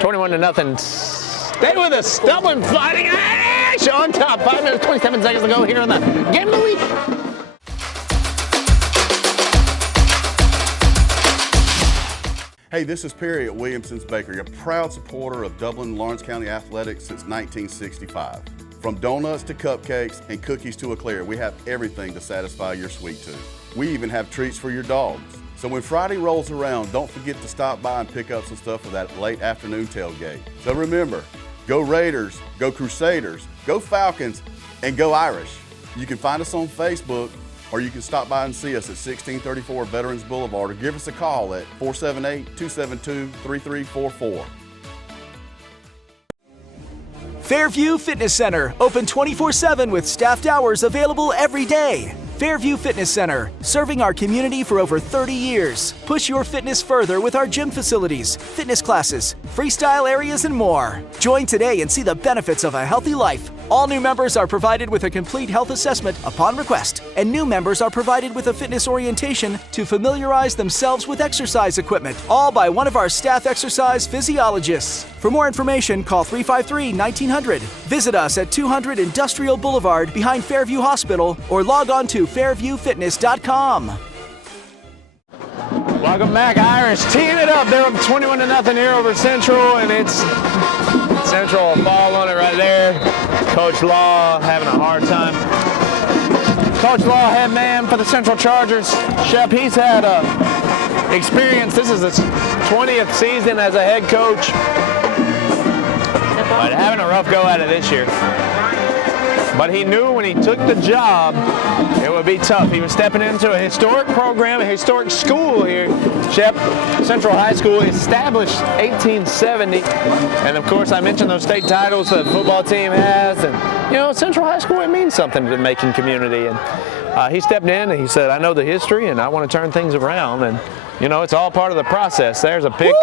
21-0. Stay with us. Dublin Fighting Irish on top. 5 minutes, 27 seconds to go here on the Game of the Week. Hey, this is Perry at Williamson's Bakery, a proud supporter of Dublin and Lawrence County athletics since 1965. From donuts to cupcakes and cookies to eclair, we have everything to satisfy your sweet tooth. We even have treats for your dogs. So when Friday rolls around, don't forget to stop by and pick up some stuff for that late afternoon tailgate. So remember, go Raiders, go Crusaders, go Falcons, and go Irish. You can find us on Facebook, or you can stop by and see us at 1634 Veterans Boulevard, or give us a call at 478-272-3344. Fairview Fitness Center, open 24/7 with staffed hours available every day. Fairview Fitness Center, serving our community for over 30 years. Push your fitness further with our gym facilities, fitness classes, freestyle areas, and more. Join today and see the benefits of a healthy life. All new members are provided with a complete health assessment upon request, and new members are provided with a fitness orientation to familiarize themselves with exercise equipment, all by one of our staff exercise physiologists. For more information, call 353-1900. Visit us at 200 Industrial Boulevard behind Fairview Hospital, or log on to fairviewfitness.com. Welcome back, Irish teeing it up. They're up 21-0 here over Central, and it's Central ball on it right there. Coach Law having a hard time. Coach Law, head man for the Central Chargers. Shep, he's had experience. This is his 20th season as a head coach, but having a rough go at it this year. But he knew when he took the job, it would be tough. He was stepping into a historic program, a historic school here. Shep Central High School, established 1870. And of course, I mentioned those state titles the football team has. And, you know, Central High School, it means something to the Macon community. And he stepped in and he said, I know the history and I want to turn things around. And, you know, it's all part of the process. There's a pick.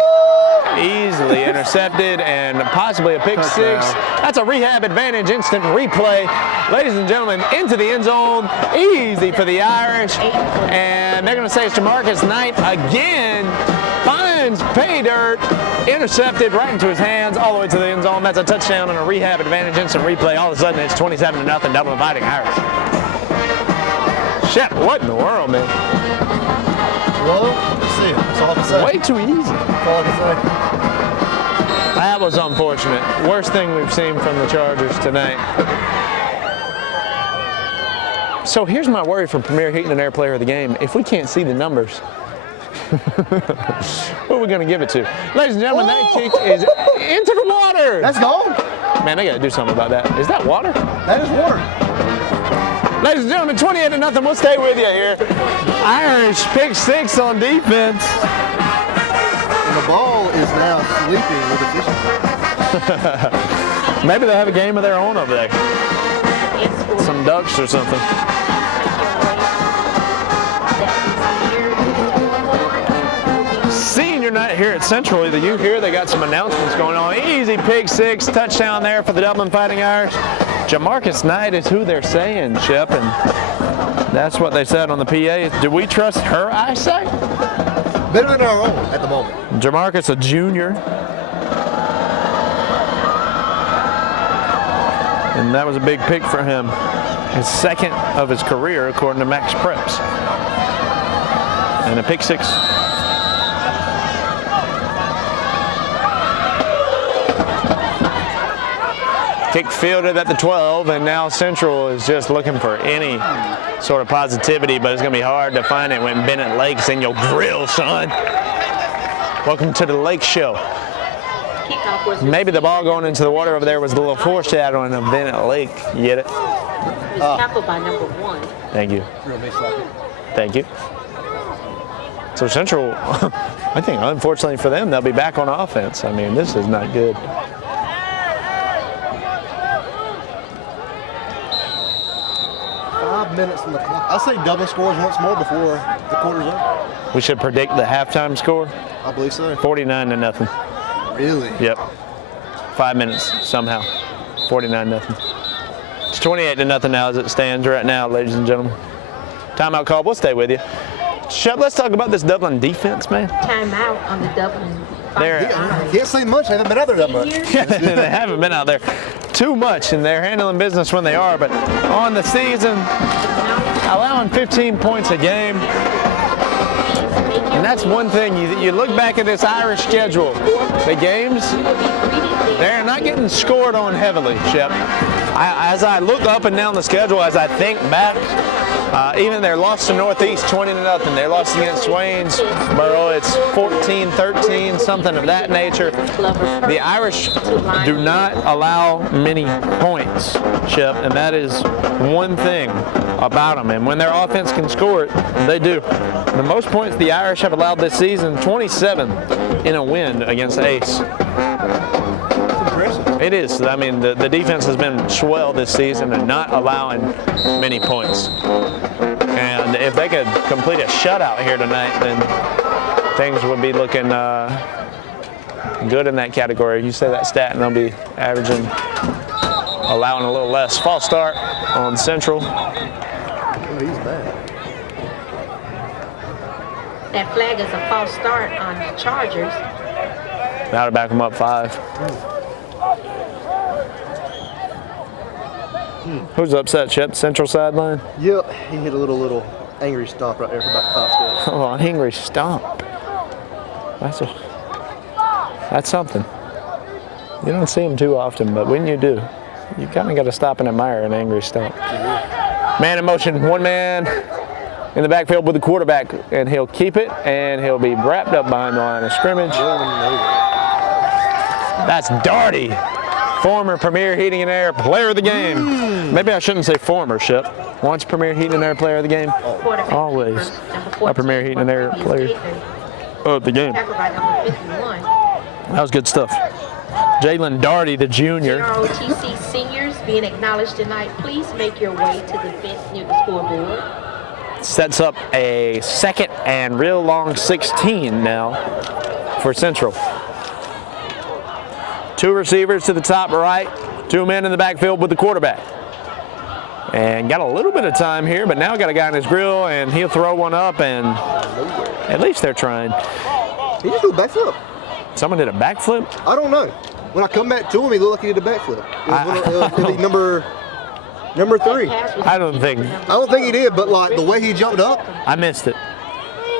Easily intercepted and possibly a pick six. That's a rehab advantage instant replay. Ladies and gentlemen, into the end zone. Easy for the Irish. And they're going to say it's Jamarcus Knight again. Finds pay dirt. Intercepted right into his hands all the way to the end zone. That's a touchdown and a rehab advantage instant replay. All of a sudden it's 27-0 Dublin Fighting Irish. Shep, what in the world, man? Well, let's see. That's all I can say. Way too easy. That's all I can say. That was unfortunate. Worst thing we've seen from the Chargers tonight. So here's my worry for Premier Heaton and Air Player of the Game. If we can't see the numbers, who are we going to give it to? Ladies and gentlemen, that kick is into the water. Let's go. Man, they got to do something about that. Is that water? That is water. Ladies and gentlemen, 28-0. We'll stay with you here. Irish pick six on defense. And the ball is now sleeping with efficiency. Maybe they'll have a game of their own over there. Some ducks or something. Senior night here at Central. Either you hear they got some announcements going on. Easy pick six, touchdown there for the Dublin Fighting Irish. Jamarcus Knight is who they're saying, Shep, and that's what they said on the PA. Do we trust her eyesight? Better than our own at the moment. Jamarcus, a junior. And that was a big pick for him. His second of his career, according to Max Preps. And a pick 6. Kick fielded at the 12, and now Central is just looking for any sort of positivity, but it's going to be hard to find it when Bennett Lake's in your grill, son. Welcome to the Lake Show. Maybe the ball going into the water over there was a little foreshadowing of Bennett Lake. You get it? Tackled by number 1. Thank you. Thank you. So Central, I think unfortunately for them, they'll be back on offense. I mean, this is not good. Minutes on the clock. I'll say Dublin scores once more before the quarter's up. We should predict the halftime score. I believe so. 49-0. Really? Yep. 5 minutes somehow. 49-0. It's 28-0 now as it stands right now, ladies and gentlemen. Timeout call. We'll stay with you. Shep, let's talk about this Dublin defense, man. Timeout on the Dublin. Can't say much. They haven't been out there that much. They haven't been out there too much, and they're handling business when they are, but on the season, allowing 15 points a game. And that's one thing. You look back at this Irish schedule, the games, they're not getting scored on heavily, Shep. As I look up and down the schedule, as I think back, even their loss to Northeast, 20-0. Their loss against Waynesboro, it's 14-13, something of that nature. The Irish do not allow many points, Shep, and that is one thing about them. And when their offense can score it, they do. The most points the Irish have allowed this season, 27 in a win against Ace. It is. I mean, the defense has been swell this season and not allowing many points. And if they could complete a shutout here tonight, then things would be looking good in that category. You say that stat, and they'll be averaging, allowing a little less. False start on Central. Oh, he's bad. That flag is a false start on the Chargers. Now to back them up 5. Who's upset, Shep? Central sideline? Yep, he hit a little angry stomp right there for about 5 steps. Oh, an angry stomp. That's something. You don't see them too often, but when you do, you kind of got to stop and admire an angry stomp. Man in motion, one man in the backfield with the quarterback, and he'll keep it, and he'll be wrapped up behind the line of scrimmage. That's Darty. Former Premier Heating and Air Player of the Game. Maybe I shouldn't say former, Shep. Once Premier Heating and Air Player of the Game, always a Premier Heating and Air Player of the Game. That was good stuff. Jalen Darty, the junior. ROTC seniors being acknowledged tonight. Please make your way to the fence near the scoreboard. Sets up a second and real long 16 now for Central. 2 receivers to the top right, 2 men in the backfield with the quarterback. And got a little bit of time here, but now got a guy in his grill, and he'll throw one up, and at least they're trying. He just did a backflip. Someone did a backflip? I don't know. When I come back to him, he looked like he did a backflip. It was number 3. I don't think he did, but like the way he jumped up. I missed it.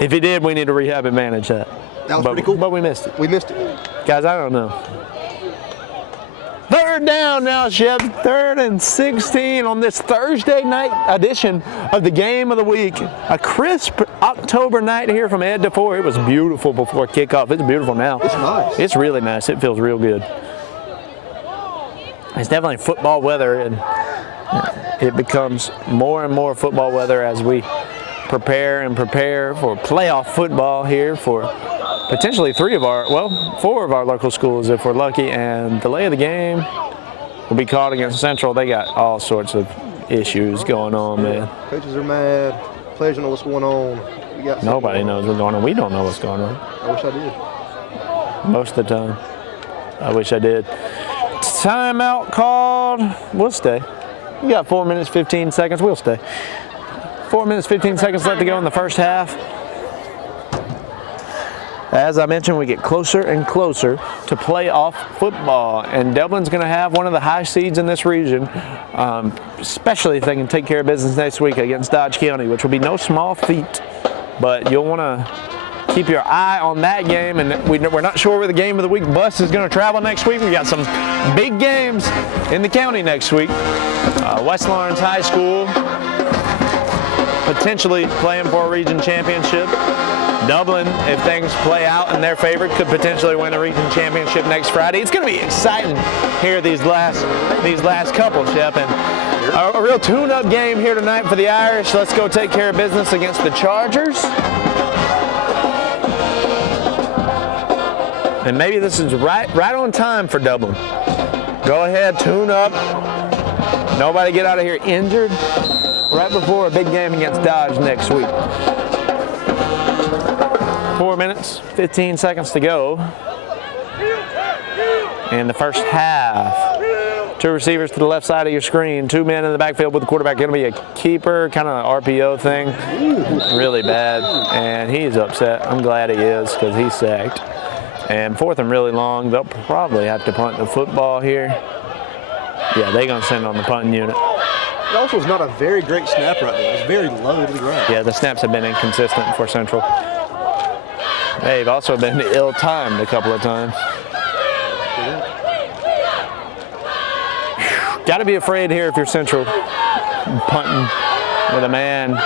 If he did, we need to rehab and manage that. That was pretty cool. But we missed it. We missed it. Guys, I don't know. 3rd down now, Shep. 3rd and 16 on this Thursday night edition of the Game of the Week. A crisp October night here from Ed to 4. It was beautiful before kickoff. It's beautiful now. It's nice. It's really nice. It feels real good. It's definitely football weather, and it becomes more and more football weather as we prepare for playoff football here for potentially 4 of our local schools if we're lucky, and delay of the game will be called against Central. They got all sorts of issues going on, man. Coaches are mad. Players don't know what's going on. Nobody knows what's going on. We don't know what's going on. I wish I did. Most of the time. I wish I did. Timeout called. We'll stay. We got 4 minutes, 15 seconds. We'll stay. 4 minutes, 15 seconds left to go in the first half. As I mentioned, we get closer and closer to playoff football, and Dublin's going to have one of the high seeds in this region, especially if they can take care of business next week against Dodge County, which will be no small feat. But you'll want to keep your eye on that game, and we're not sure where the game of the week bus is going to travel next week. We got some big games in the county next week. West Lawrence High School potentially playing for a region championship. Dublin, if things play out in their favor, could potentially win a region championship next Friday. It's going to be exciting here these last couple, Shep, and a real tune-up game here tonight for the Irish. Let's go take care of business against the Chargers. And maybe this is right on time for Dublin. Go ahead, tune up. Nobody get out of here injured right before a big game against Dodge next week. 4 minutes, 15 seconds to go in the first half. 2 receivers to the left side of your screen, 2 men in the backfield with the quarterback. Going to be a keeper, kind of RPO thing. Really bad, and he's upset. I'm glad he is because he's sacked. And 4th and really long. They'll probably have to punt the football here. Yeah, they're going to send on the punting unit. It also is not a very great snap right there. It's very low to the ground. Yeah, the snaps have been inconsistent for Central. They've also been ill-timed a couple of times. Got to be afraid here if you're Central. Punting with a man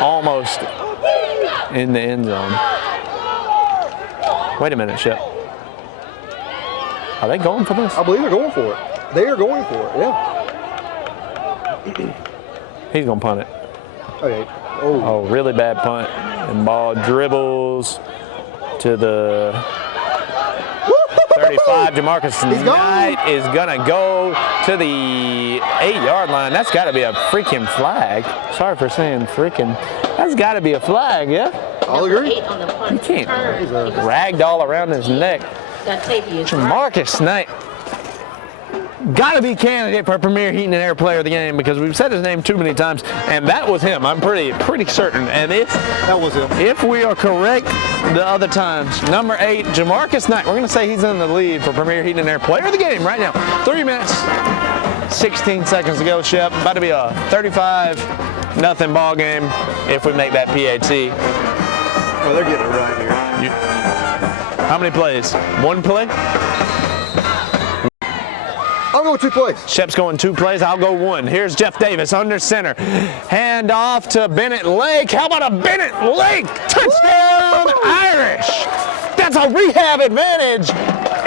almost in the end zone. Wait a minute, Shep. Are they going for this? I believe they're going for it. They are going for it, yeah. He's going to punt it. Okay. Oh, really bad punt. And ball dribbles to the 35. Jamarcus Knight is going to go to the 8-yard line. That's got to be a freaking flag. Sorry for saying freaking. That's got to be a flag, yeah? I'll agree. You can't ragdoll around his neck. Jamarcus Knight. Got to be candidate for Premier Heating and Air Player of the Game because we've said his name too many times, and that was him. I'm pretty certain. And if we are correct the other times, number 8, Jamarcus Knight, we're going to say he's in the lead for Premier Heating and Air Player of the Game right now. 3 minutes, 16 seconds to go, Shep. About to be a 35-0 ball game if we make that PAT. Oh, they're getting it right here. How many plays? 1 play? I'll go 2 plays. Shep's going 2 plays. I'll go 1. Here's Jeff Davis under center. Hand off to Bennett Lake. How about a Bennett Lake touchdown Irish? That's a rehab advantage.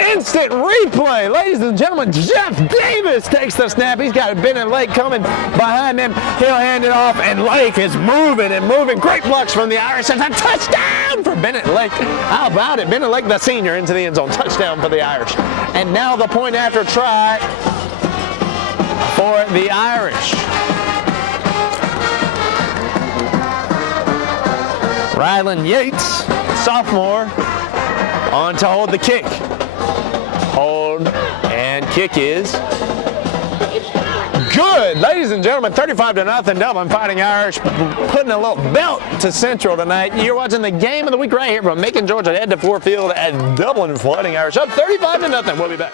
Instant replay. Ladies and gentlemen, Jeff Davis takes the snap. He's got Bennett Lake coming behind him. He'll hand it off, and Lake is moving and moving. Great blocks from the Irish. It's a touchdown for Bennett Lake. How about it? Bennett Lake, the senior, into the end zone. Touchdown for the Irish. And now the point after try for the Irish. Rylan Yates, sophomore, on to hold the kick. Hold and kick is good. Ladies and gentlemen, 35-0 Dublin Fighting Irish putting a little belt to Central tonight. You're watching the game of the week right here from Macon, Georgia, head to Ford Field at Dublin Fighting Irish. Up 35-0. We'll be back.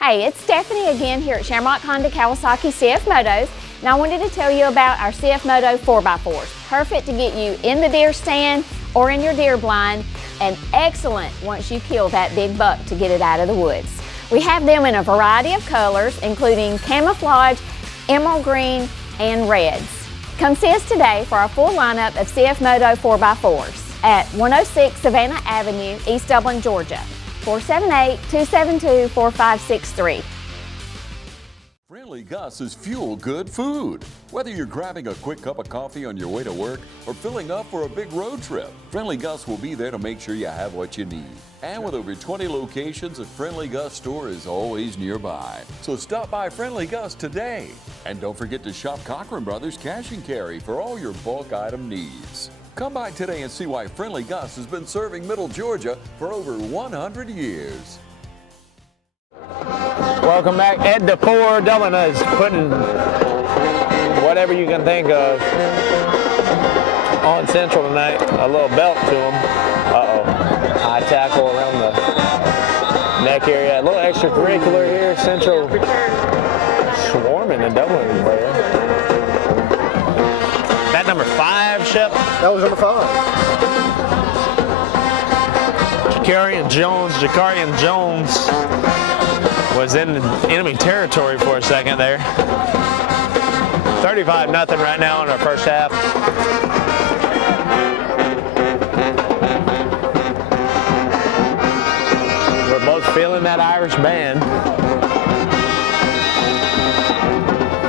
Hey, it's Stephanie again here at Shamrock Honda Kawasaki CF Motos, and I wanted to tell you about our CF Moto 4x4s. Perfect to get you in the deer stand or in your deer blind, and excellent once you kill that big buck to get it out of the woods. We have them in a variety of colors, including camouflage, emerald green, and reds. Come see us today for our full lineup of CF Moto 4x4s at 106 Savannah Avenue, East Dublin, Georgia. 478-272-4563. Friendly Gus is fuel good food. Whether you're grabbing a quick cup of coffee on your way to work or filling up for a big road trip, Friendly Gus will be there to make sure you have what you need. And with over 20 locations, a Friendly Gus store is always nearby. So stop by Friendly Gus today. And don't forget to shop Cochran Brothers Cash and Carry for all your bulk item needs. Come by today and see why Friendly Gus has been serving Middle Georgia for over 100 years. Welcome back. Ed DeFore. Dublin is putting whatever you can think of on Central tonight. A little belt to him. Uh-oh. High tackle around the neck area. A little extracurricular here. Central swarming the Dublin player. That number 5, Shep? That was number 5. Jakarian Jones was in enemy territory for a second there. 35-0 right now in our first half. We're both feeling that Irish band.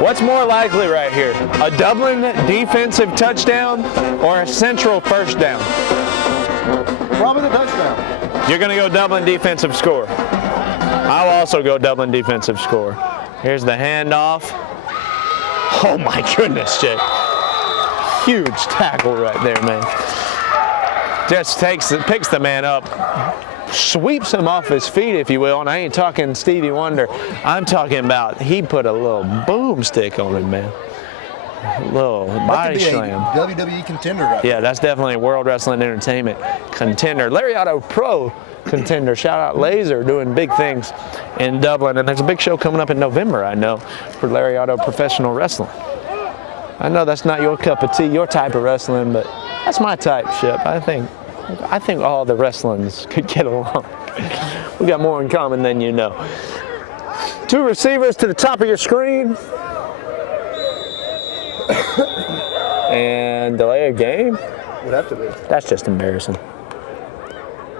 What's more likely right here? A Dublin defensive touchdown or a Central first down? Probably the touchdown. You're going to go Dublin defensive score. I'll also go Dublin defensive score. Here's the handoff. Oh my goodness, Jake. Huge tackle right there, man. Just picks the man up, sweeps him off his feet, if you will. And I ain't talking Stevie Wonder. I'm talking about he put a little boomstick on him, man. A little body slam. WWE contender right Yeah, that's definitely a World Wrestling Entertainment contender. Lariato Pro contender. Shout out Laser doing big things in Dublin. And there's a big show coming up in November, I know, for Lariato Professional Wrestling. I know that's not your cup of tea, your type of wrestling, but that's my type, Shep. I think all the wrestlings could get along. We got more in common than you know. 2 receivers to the top of your screen. And delay a game? Would have to be. That's just embarrassing.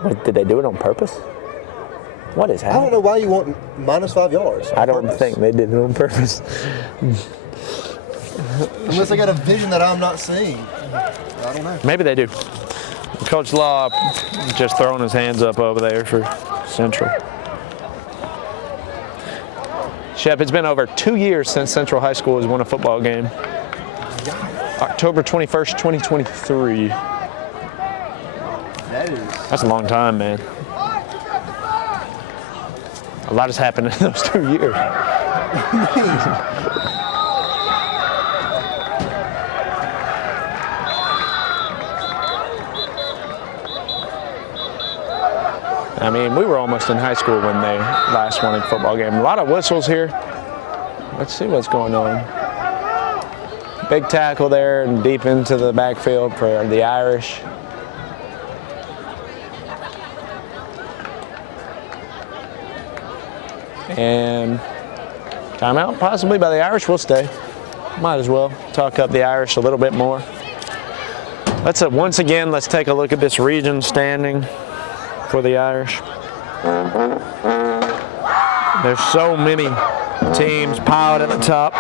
What, did they do it on purpose? What is happening? I don't know why you want -5 yards. I don't think they did it on purpose. Unless they got a vision that I'm not seeing. I don't know. Maybe they do. Coach Law just throwing his hands up over there for Central. Shep, it's been over 2 years since Central High School has won a football game. October 21st, 2023. That's a long time, man. A lot has happened in those 2 years. I mean, we were almost in high school when they last won a football game. A lot of whistles here. Let's see what's going on. Big tackle there and deep into the backfield for the Irish. And timeout possibly by the Irish. We'll stay. Might as well talk up the Irish a little bit more. Once again, let's take a look at this region standing for the Irish. There's so many teams piled at the top.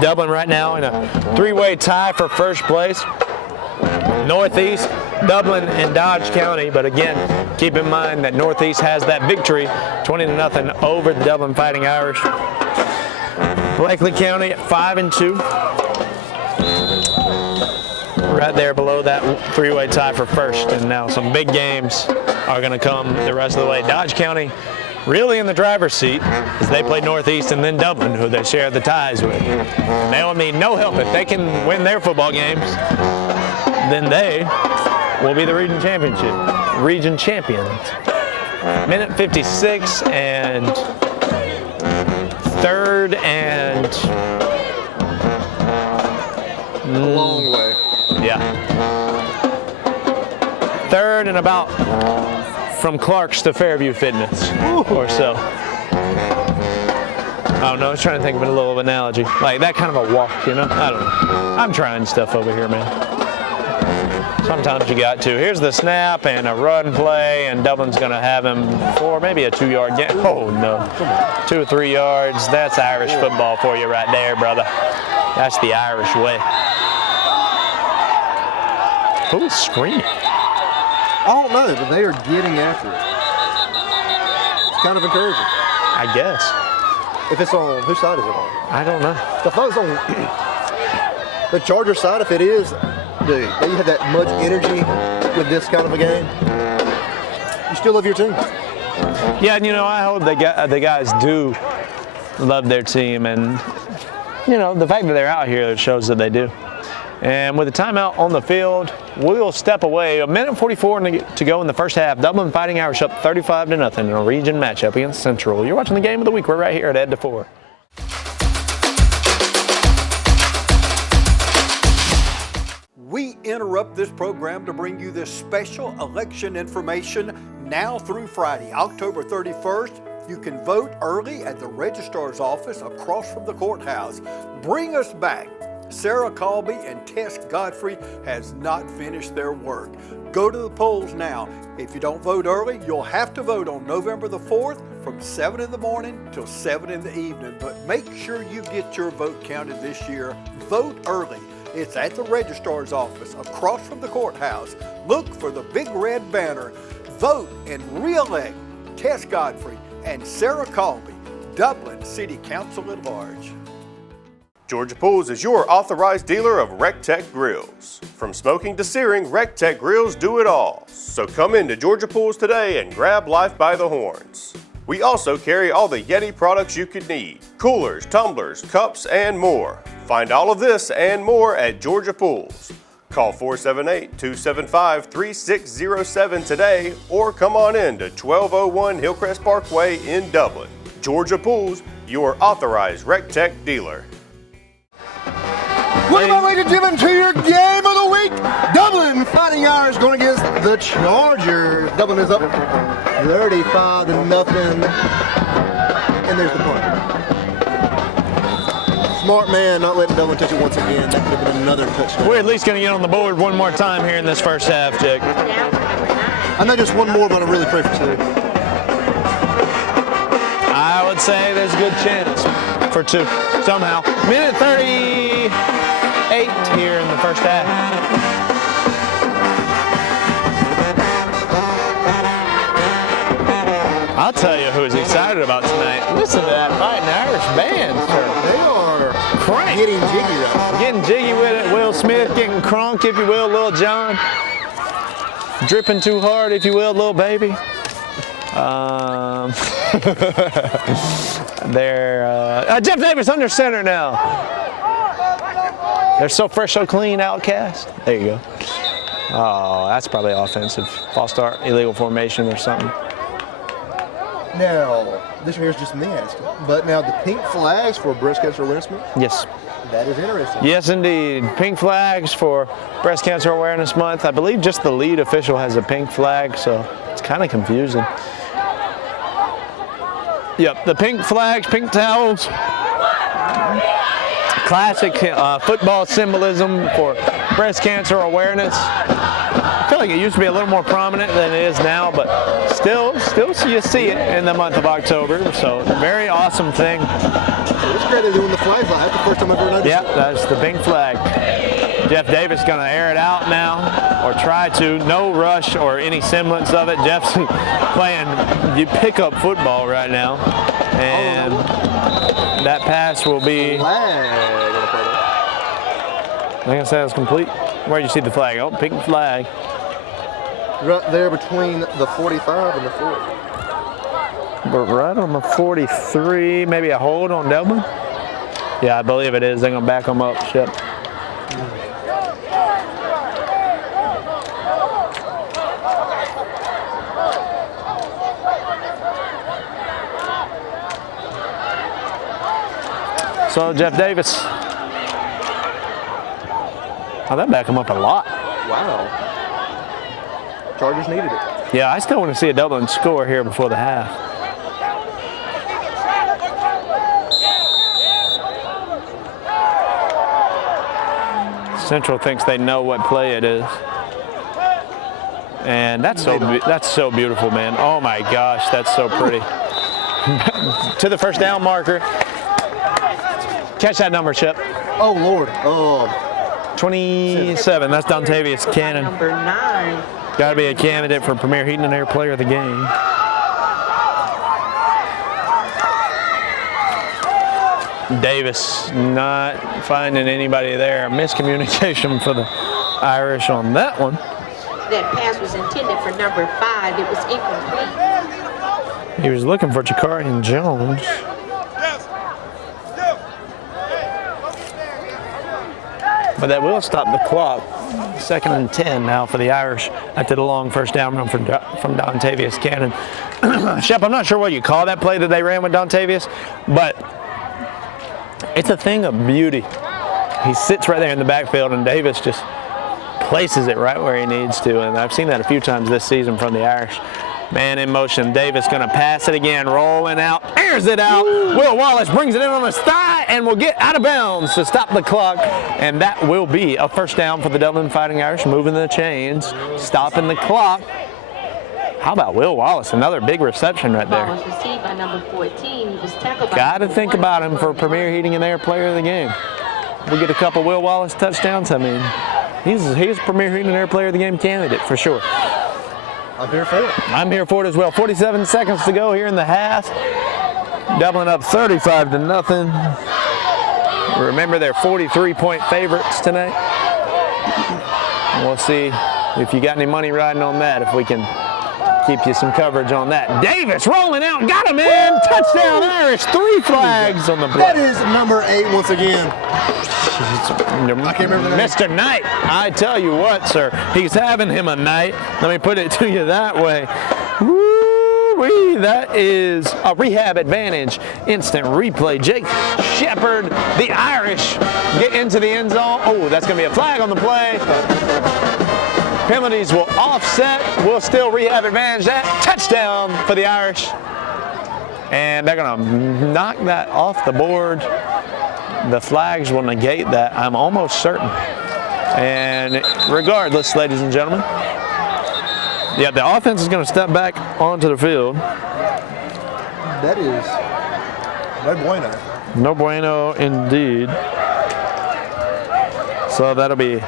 Dublin right now in a 3-way tie for first place. Northeast, Dublin, and Dodge County. But again, keep in mind that Northeast has that victory, 20-0 over the Dublin Fighting Irish. Blakely County at 5-2. Right there below that 3-way tie for first. And now some big games are going to come the rest of the way. Dodge County really in the driver's seat as they play Northeast and then Dublin, who they share the ties with. They will need no help. If they can win their football games, then they will be the region champions. Minute 56 and 3rd and a long way. Yeah. 3rd and about from Clark's to Fairview Fitness or so. I don't know, I was trying to think of a little analogy. Like that kind of a walk, you know? I don't know. I'm trying stuff over here, man. Sometimes you got to. Here's the snap and a run play, and Dublin's going to have him for maybe a 2-yard gain. Oh, no. 2 or 3 yards. That's Irish football for you right there, brother. That's the Irish way. Who's screaming? I don't know, but they are getting after it. It's kind of encouraging. I guess. If it's on, whose side is it on? I don't know. I thought it's on the Charger side. If it is, dude, you have that much energy with this kind of a game. You still love your team. Yeah, and you know, I hope the guys do love their team, and you know, the fact that they're out here shows that they do. And with the timeout on the field, we'll step away. 1:44 to go in the first half. Dublin Fighting Irish up 35-0 in a region matchup against Central. You're watching the game of the week. We're right here at Ed to 4. We interrupt this program to bring you this special election information now through Friday, October 31st. You can vote early at the registrar's office across from the courthouse. Bring us back. Sarah Colby and Tess Godfrey has not finished their work. Go to the polls now. If you don't vote early, you'll have to vote on November the 4th from 7 in the morning till 7 in the evening. But make sure you get your vote counted this year. Vote early. It's at the registrar's office across from the courthouse. Look for the big red banner. Vote and re-elect Tess Godfrey and Sarah Colby, Dublin City Council at Large. Georgia Pools is your authorized dealer of RecTech grills. From smoking to searing, RecTech grills do it all. So come into Georgia Pools today and grab life by the horns. We also carry all the Yeti products you could need: coolers, tumblers, cups, and more. Find all of this and more at Georgia Pools. Call 478-275-3607 today or come on in to 1201 Hillcrest Parkway in Dublin. Georgia Pools, your authorized RecTech dealer. Welcome, ladies and gentlemen, to your game of the week. Dublin Fighting Irish going against the Chargers. Dublin is up 35-0. And there's the punt. Smart man not letting Dublin touch it once again. That could have been another touchdown. We're at least going to get on the board one more time here in this first half, Jake. I know just one more, but I really pray for two. I would say there's a good chance for two somehow. Minute 38 here in the first half. I'll tell you who's excited about tonight. Listen to that Fighting Irish band, sir. They are crank. Getting jiggy right now. Getting jiggy with it. Will Smith getting crunk, if you will, Lil Jon. Dripping too hard, if you will, little baby. They're Jeff Davis under center now. They're so fresh, so clean, Outcast. There you go. Oh, that's probably offensive. False start, illegal formation or something. Now, this here's just me asking, but now the pink flags for Breast Cancer Awareness Month? Yes. That is interesting. Yes, indeed. Pink flags for Breast Cancer Awareness Month. I believe just the lead official has a pink flag, so it's kind of confusing. Yep, the pink flags, pink towels. Classic football symbolism for breast cancer awareness. I feel like it used to be a little more prominent than it is now, but still you see it in the month of October. So very awesome thing. It's great they're doing the flag. That's the first time I've ever noticed. Yeah, that's the pink flag. Jeff Davis going to air it out now, or try to. No rush or any semblance of it. Jeff's playing pickup football right now, and that pass will be. Like I said, it's complete. Where'd you see the flag? Oh, pink flag. Right there between the 45 and the 40. But right on the 43, maybe a hold on Dublin? Yeah, I believe it is. They're going to back them up. Yep. So Jeff Davis. Oh, that back him up a lot. Wow. Chargers needed it. Yeah, I still want to see a Dublin score here before the half. Central thinks they know what play it is. And that's so beautiful, man. Oh my gosh, that's so pretty. To the first down marker. Catch that number, Chip. Oh, Lord. 27. That's Dontavius Cannon. Number 9. Got to be a candidate for Premier Heating and Air Player of the Game. Davis not finding anybody there. Miscommunication for the Irish on that one. That pass was intended for number 5. It was incomplete. He was looking for Jakarian Jones. but that will stop the clock. 2nd and 10 now for the Irish after the long first down run from Dontavius Cannon. Shep, I'm not sure what you call that play that they ran with Dontavius, but it's a thing of beauty. He sits right there in the backfield, and Davis just places it right where he needs to, and I've seen that a few times this season from the Irish. Man in motion. Davis going to pass it again, rolling out, airs it out. Will Wallace brings it in on his thigh and will get out of bounds to stop the clock. And that will be a first down for the Dublin Fighting Irish, moving the chains, stopping the clock. How about Will Wallace? Another big reception right there. Got to think about him for Premier Heating and Air Player of the Game. We get a couple Will Wallace touchdowns. I mean, he's Premier Heating and Air Player of the Game candidate for sure. I'm here for it. I'm here for it as well. 47 seconds to go here in the half. Dublin up 35-0. Remember, they're 43-point favorites tonight. We'll see if you got any money riding on that, if we can keep you some coverage on that. Davis rolling out, got him in. Touchdown Irish. 3 flags on the play. That is number 8 once again. I can't remember the name. Mr. Knight, I tell you what, sir, he's having him a night. Let me put it to you that way. Woo-wee, that is a rehab advantage. Instant replay. Jake Shepard, the Irish, get into the end zone. Oh, that's going to be a flag on the play. Penalties will offset. We'll still rehab advantage that. Touchdown for the Irish. And they're going to knock that off the board. The flags will negate that, I'm almost certain. And regardless, ladies and gentlemen, yeah, the offense is going to step back onto the field. That is no bueno. No bueno indeed. So that'll be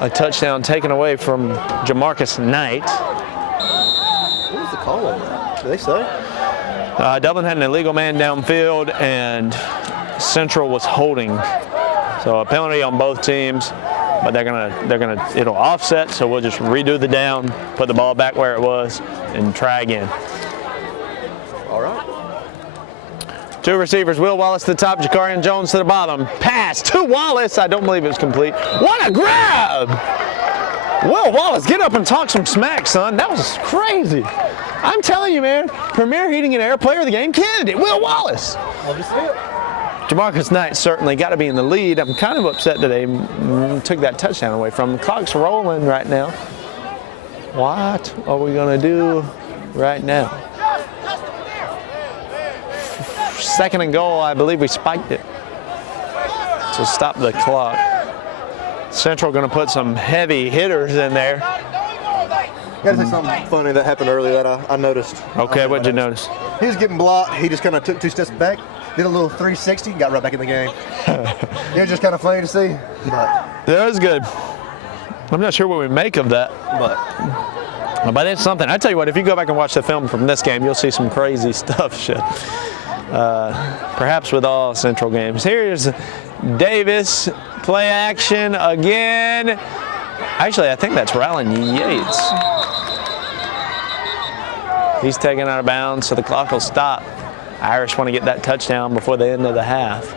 a touchdown taken away from Jamarcus Knight. What was the call on that? Did they say? Dublin had an illegal man downfield, and Central was holding. So a penalty on both teams, but it'll offset. So we'll just redo the down, put the ball back where it was, and try again. All right. 2 receivers, Will Wallace to the top, Jakarian Jones to the bottom. Pass to Wallace. I don't believe it was complete. What a grab! Will Wallace, get up and talk some smack, son. That was crazy. I'm telling you, man, Premier Heating and Air Player of the Game candidate, Will Wallace. Love to see it. Jamarcus Knight certainly got to be in the lead. I'm kind of upset that they took that touchdown away from him. The clock's rolling right now. What are we going to do right now? 2nd and goal, I believe we spiked it to stop the clock. Central going to put some heavy hitters in there. Gotta say something funny that happened earlier that I noticed. Okay, what'd you notice? He was getting blocked. He just kind of took 2 steps back, did a little 360, got right back in the game. It was just kind of funny to see. But that was good. I'm not sure what we make of that. But it's something. I tell you what, if you go back and watch the film from this game, you'll see some crazy stuff. Shit. Perhaps with all Central games. Here's Davis, play action again. Actually, I think that's Rylan Yates. He's taken out of bounds, so the clock will stop. Irish want to get that touchdown before the end of the half.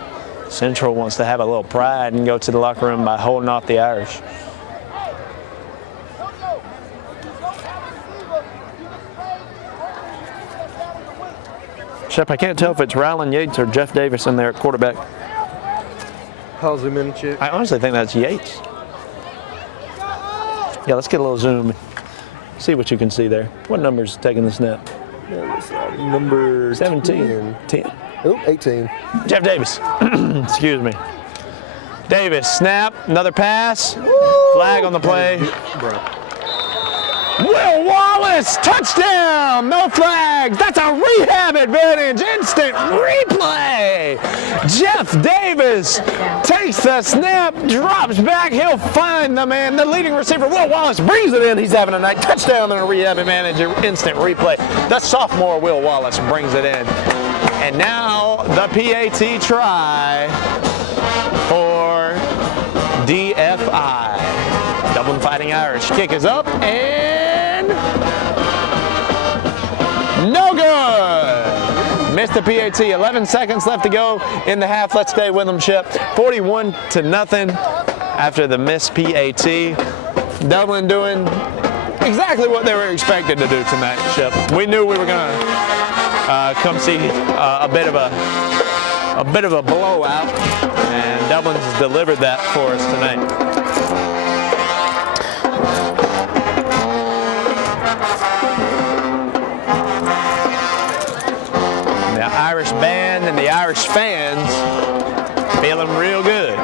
Central wants to have a little pride and go to the locker room by holding off the Irish. Shep, I can't tell if it's Rylan Yates or Jeff Davis in there at quarterback. I'll zoom in and check. I honestly think that's Yates. Yeah, let's get a little zoom. See what you can see there. What number's taking the snap? Number 17. 10. Oh, 18. Jeff Davis. Excuse me. Davis, snap, another pass. Flag on the play. Will Wallace, touchdown! No flags. That's a rehab advantage. Instant replay. Jeff Davis takes the snap, drops back. He'll find the man. The leading receiver, Will Wallace, brings it in. He's having a night. Touchdown and a rehab advantage. Instant replay. The sophomore Will Wallace brings it in. And now the PAT try for DFI. Dublin Fighting Irish. Kick is up and no good. missed the PAT. 11 seconds left to go in the half. Let's stay with them, Shep. 41-0 after the missed PAT. Dublin doing exactly what they were expected to do tonight, Shep. We knew we were going to come see a bit of a blowout, and Dublin's delivered that for us tonight. The Irish band and the Irish fans feeling real good.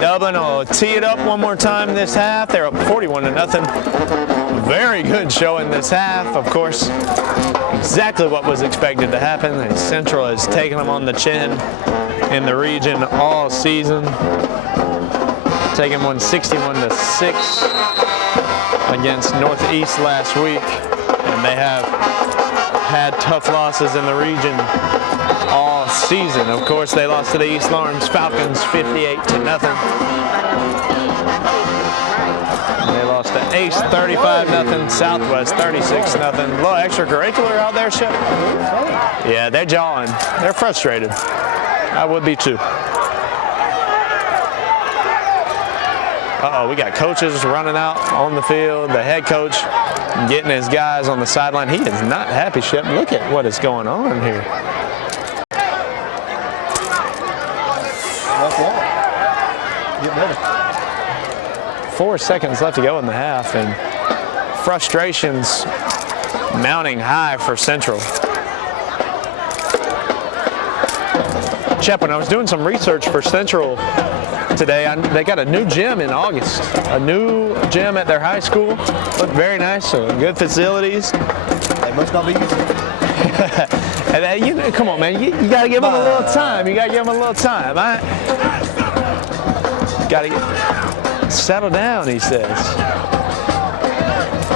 Dublin will tee it up one more time this half. They're up 41-0. Very good showing this half. Of course, exactly what was expected to happen. Central has taken them on the chin in the region all season. Taking one 61-6 against Northeast last week. And they have had tough losses in the region all season. Of course, they lost to the East Lawrence Falcons 58-0. They lost to Ace 35-0, Southwest 36-0. A little extracurricular out there, Shep? Yeah, they're jawing. They're frustrated. I would be too. Uh-oh, we got coaches running out on the field. The head coach getting his guys on the sideline. He is not happy, Shep. Look at what is going on here. Get ready. 4 seconds left to go in the half, and frustrations mounting high for Central. Shep, when I was doing some research for Central today, they got a new gym in August. A new gym at their high school. Looked very nice, good facilities. They must not be used to it. And then, come on, man, you got to give them a little time. You got to give them a little time. Got to settle down, he says.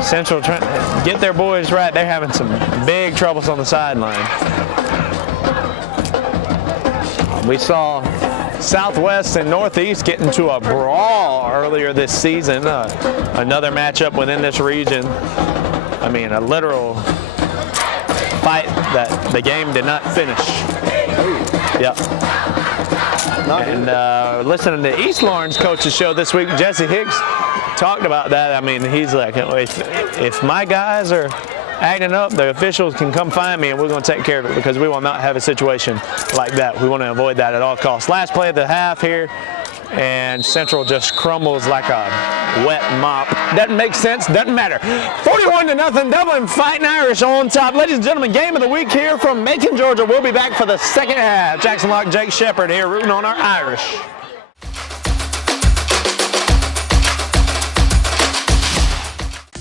Central trying to get their boys right. They're having some big troubles on the sideline. We saw Southwest and Northeast get into a brawl earlier this season. Another matchup within this region. I mean, a literal fight that the game did not finish. Yep. And listening to East Lawrence coach's show this week, Jesse Hicks talked about that. I mean, he's like, if my guys are acting up, the officials can come find me and we're going to take care of it, because we will not have a situation like that. We want to avoid that at all costs. Last play of the half here, and Central just crumbles like a wet mop. Doesn't make sense, doesn't matter. 41-0, Dublin fighting Irish on top. Ladies and gentlemen, game of the week here from Macon, Georgia. We'll be back for the second half. Jackson Locke, Jake Shepard here rooting on our Irish.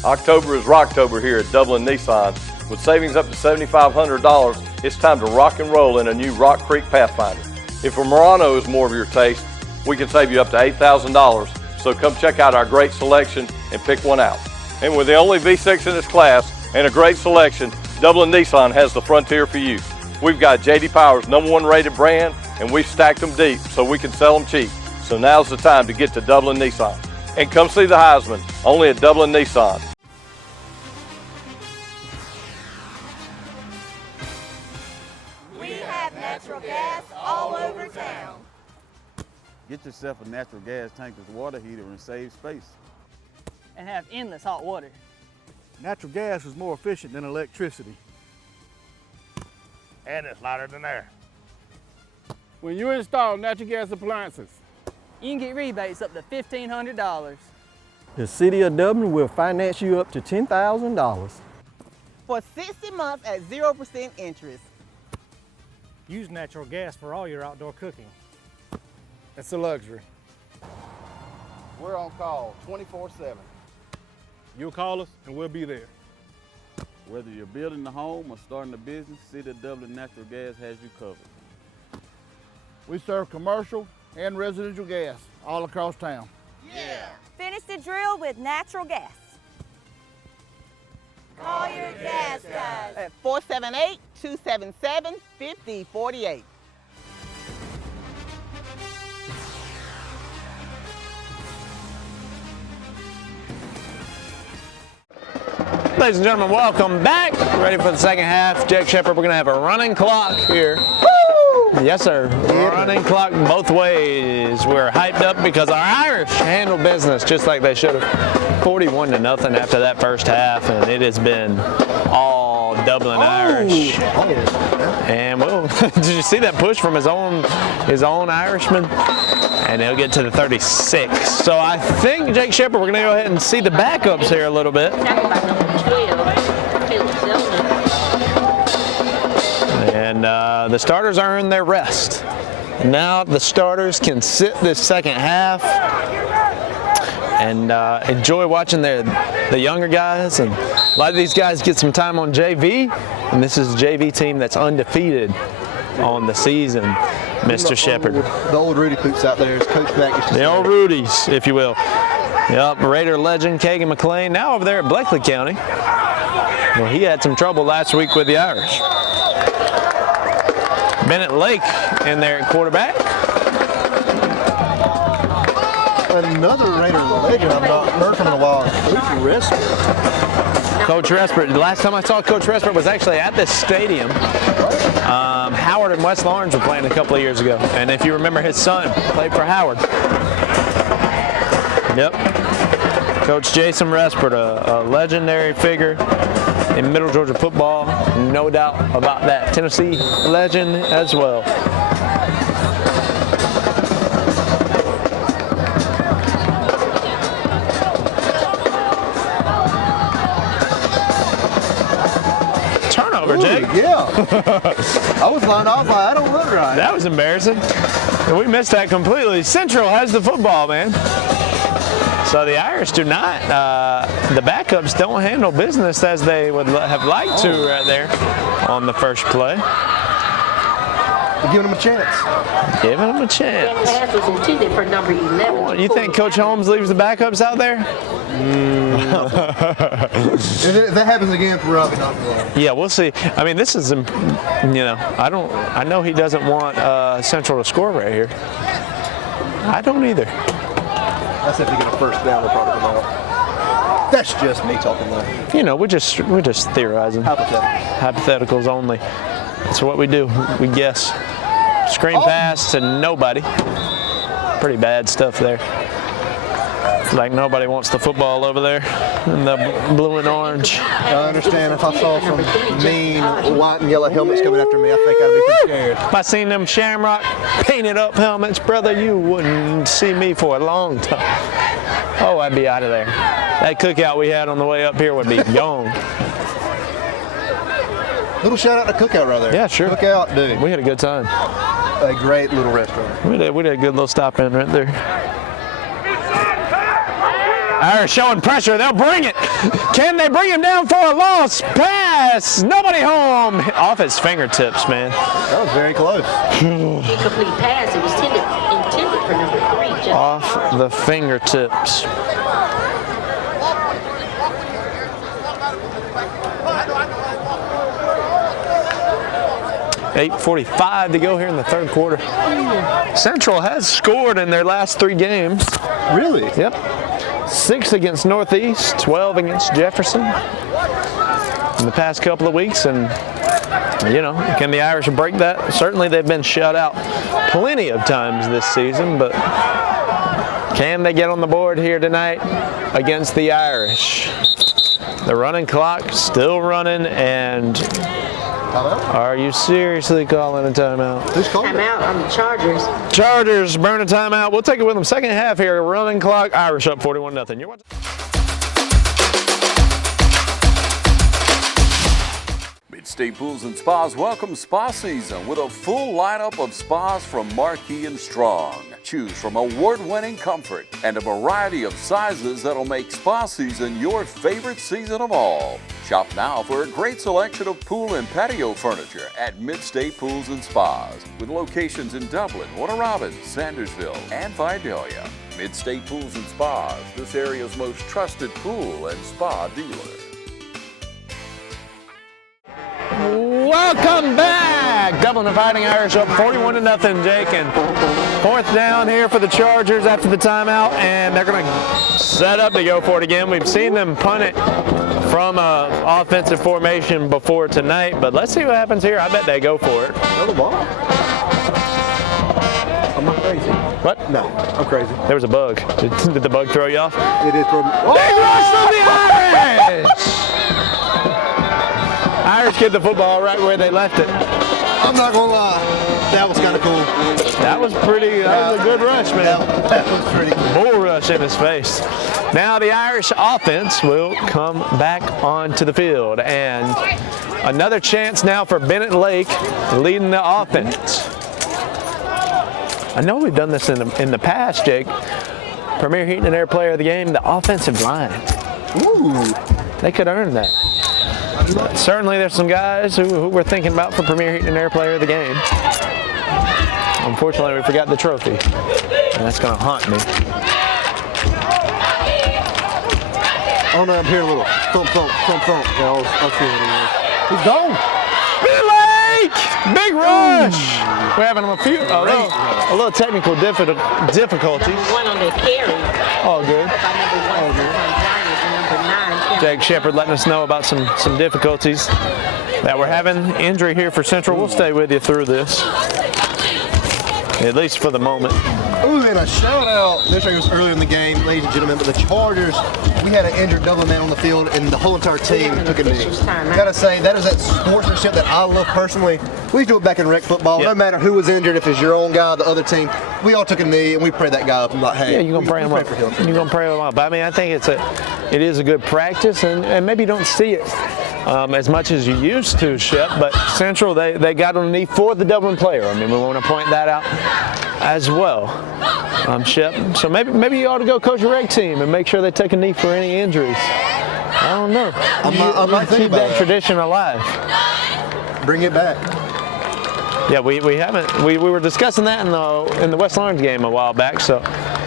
October is Rocktober here at Dublin Nissan. With savings up to $7,500, it's time to rock and roll in a new Rock Creek Pathfinder. If a Murano is more of your taste, we can save you up to $8,000. So come check out our great selection and pick one out. And with the only V6 in its class and a great selection, Dublin Nissan has the Frontier for you. We've got J.D. Power's #1 rated brand, and we've stacked them deep so we can sell them cheap. So now's the time to get to Dublin Nissan. And come see the Heisman, only at Dublin Nissan. Natural gas all over town. Get yourself a natural gas tankless water heater and save space. And have endless hot water. Natural gas is more efficient than electricity. And it's lighter than air. When you install natural gas appliances, you can get rebates up to $1,500. The City of Dublin will finance you up to $10,000. For 60 months at 0% interest. Use natural gas for all your outdoor cooking. It's a luxury. We're on call 24/7. You'll call us and we'll be there. Whether you're building a home or starting a business, City of Dublin Natural Gas has you covered. We serve commercial and residential gas all across town. Yeah. Finish the drill with natural gas. Call your gas guys at 478-277-5048. Ladies and gentlemen, welcome back. Ready for the second half. Jake Shepard, we're going to have a running clock here. Yes, sir. Running clock both ways. We're hyped up because our Irish handled business just like they should have. 41-0 after that first half, and it has been all Dublin Irish. And well, did you see that push from his own Irishman? And he'll get to the 36. So I think, Jake Shepard, we're going to go ahead and see the backups here a little bit. And the starters earned their rest. Now the starters can sit this second half and enjoy watching the younger guys. And a lot of these guys get some time on JV. And this is a JV team that's undefeated on the season, Mr. Shepard. The old Rudy Poots out there is Coach Back. The old Rudies, if you will. Yep, Raider legend Kagan McLean, now over there at Bleckley County. Well, he had some trouble last week with the Irish. Bennett Lake in there at quarterback. Another Raider legend I've not heard from in a while, Coach Respert. Coach Respert. The last time I saw Coach Respert was actually at this stadium. Howard and West Lawrence were playing a couple of years ago. And if you remember, his son played for Howard. Yep. Coach Jason Respert, a legendary figure in Middle Georgia football, no doubt about that. Tennessee legend as well. Turnover, Jake. Yeah. I was like, I don't look right. That was embarrassing. We missed that completely. Central has the football, man. So the Irish do not, the backups don't handle business as they would have liked to right there on the first play. We're giving them a chance. Giving them a chance. That pass was intended for number 11. You think Coach Holmes leaves the backups out there? If that happens again, we're probably not going. Yeah, we'll see. I mean, this is, you know, I know he doesn't want Central to score right here. I don't either. That's if they get a first down, they'll probably come out. That's just me talking though. You know, we're just theorizing. Hypotheticals only. That's what we do. We guess. Screen pass to nobody. Pretty bad stuff there. Like nobody wants the football over there in the blue and orange. I understand if I saw some mean white and yellow helmets coming after me, I think I'd be pretty scared. If I seen them Shamrock painted up helmets, brother, you wouldn't see me for a long time. Oh, I'd be out of there. That cookout we had on the way up here would be gone. Little shout out to Cookout right there. Yeah, sure. Cookout, dude. We had a good time. A great little restaurant. We did a good little stop in right there. Irish showing pressure. They'll bring it. Can they bring him down for a loss? Pass. Nobody home. Off his fingertips, man. That was very close. Incomplete pass. It was intended for number 3. Off the fingertips. .8:45 to go here in the third quarter. Central has scored in their last 3 games. Really? Yep. 6 against Northeast, 12 against Jefferson in the past couple of weeks. And, you know, can the Irish break that? Certainly they've been shut out plenty of times this season, but can they get on the board here tonight against the Irish? The running clock still running, and are you seriously calling a timeout? Who's calling? Timeout on the Chargers. Chargers burn a timeout. We'll take it with them. Second half here. Running clock. Irish up 41-0. You're watching. Mid-State Pools and Spas welcome spa season with a full lineup of spas from Marquee and Strong. Choose from award-winning comfort and a variety of sizes that'll make spa season your favorite season of all. Shop now for a great selection of pool and patio furniture at Mid-State Pools and Spas with locations in Dublin, Warner Robins, Sandersville, and Vidalia. Mid-State Pools and Spas, this area's most trusted pool and spa dealer. Welcome back. Dublin the Fighting Irish up 41-0, Jake. And 4th down here for the Chargers after the timeout, and they're going to set up to go for it again. We've seen them punt it from offensive formation before tonight, but let's see what happens here. I bet they go for it. Throw the ball. I'm not crazy. What? No, I'm crazy. There was a bug. Did the bug throw you off? It did throw me. Oh! Big rush from the Irish! Irish get the football right where they left it. I'm not gonna lie, that was kind of cool. That was pretty. That was a good rush, man. That was pretty cool. Bull rush in his face. Now the Irish offense will come back onto the field, and another chance now for Bennett Lake leading the offense. I know we've done this in the past, Jake. Premier Heating and Air Player of the Game, the offensive line. Ooh, they could earn that. Certainly, there's some guys who we're thinking about for Premier Heating and Air Player of the Game. Unfortunately, we forgot the trophy, and that's going to haunt me. Oh no, I'm hearing a little thump, thump, thump, thump. Yeah, I'll see what it is. He's gone. Big Lake! Big rush! We're having a little technical difficulties. One on their carry. All good. Jake Shepard letting us know about some difficulties that we're having. Injury here for Central. We'll stay with you through this, at least for the moment. Ooh, and a shout out. This was earlier in the game, ladies and gentlemen, but the Chargers, we had an injured Dublin man on the field, and the whole entire team took a knee. I gotta say, that is that sportsmanship that I love personally. We do it back in rec football. Yep. No matter who was injured, if it's your own guy, the other team, we all took a knee and we prayed that guy up and like, hey, yeah, you're gonna pray him up. You're gonna pray him up. I mean, I think it is a good practice, and maybe you don't see it as much as you used to, Shep. But Central, they got on the knee for the Dublin player. I mean, we want to point that out as well, Shep. So maybe you ought to go coach your rec team and make sure they take a knee for any injuries. I don't know. I might keep that tradition alive. Bring it back. Yeah, we haven't. We were discussing that in the West Lawrence game a while back. So,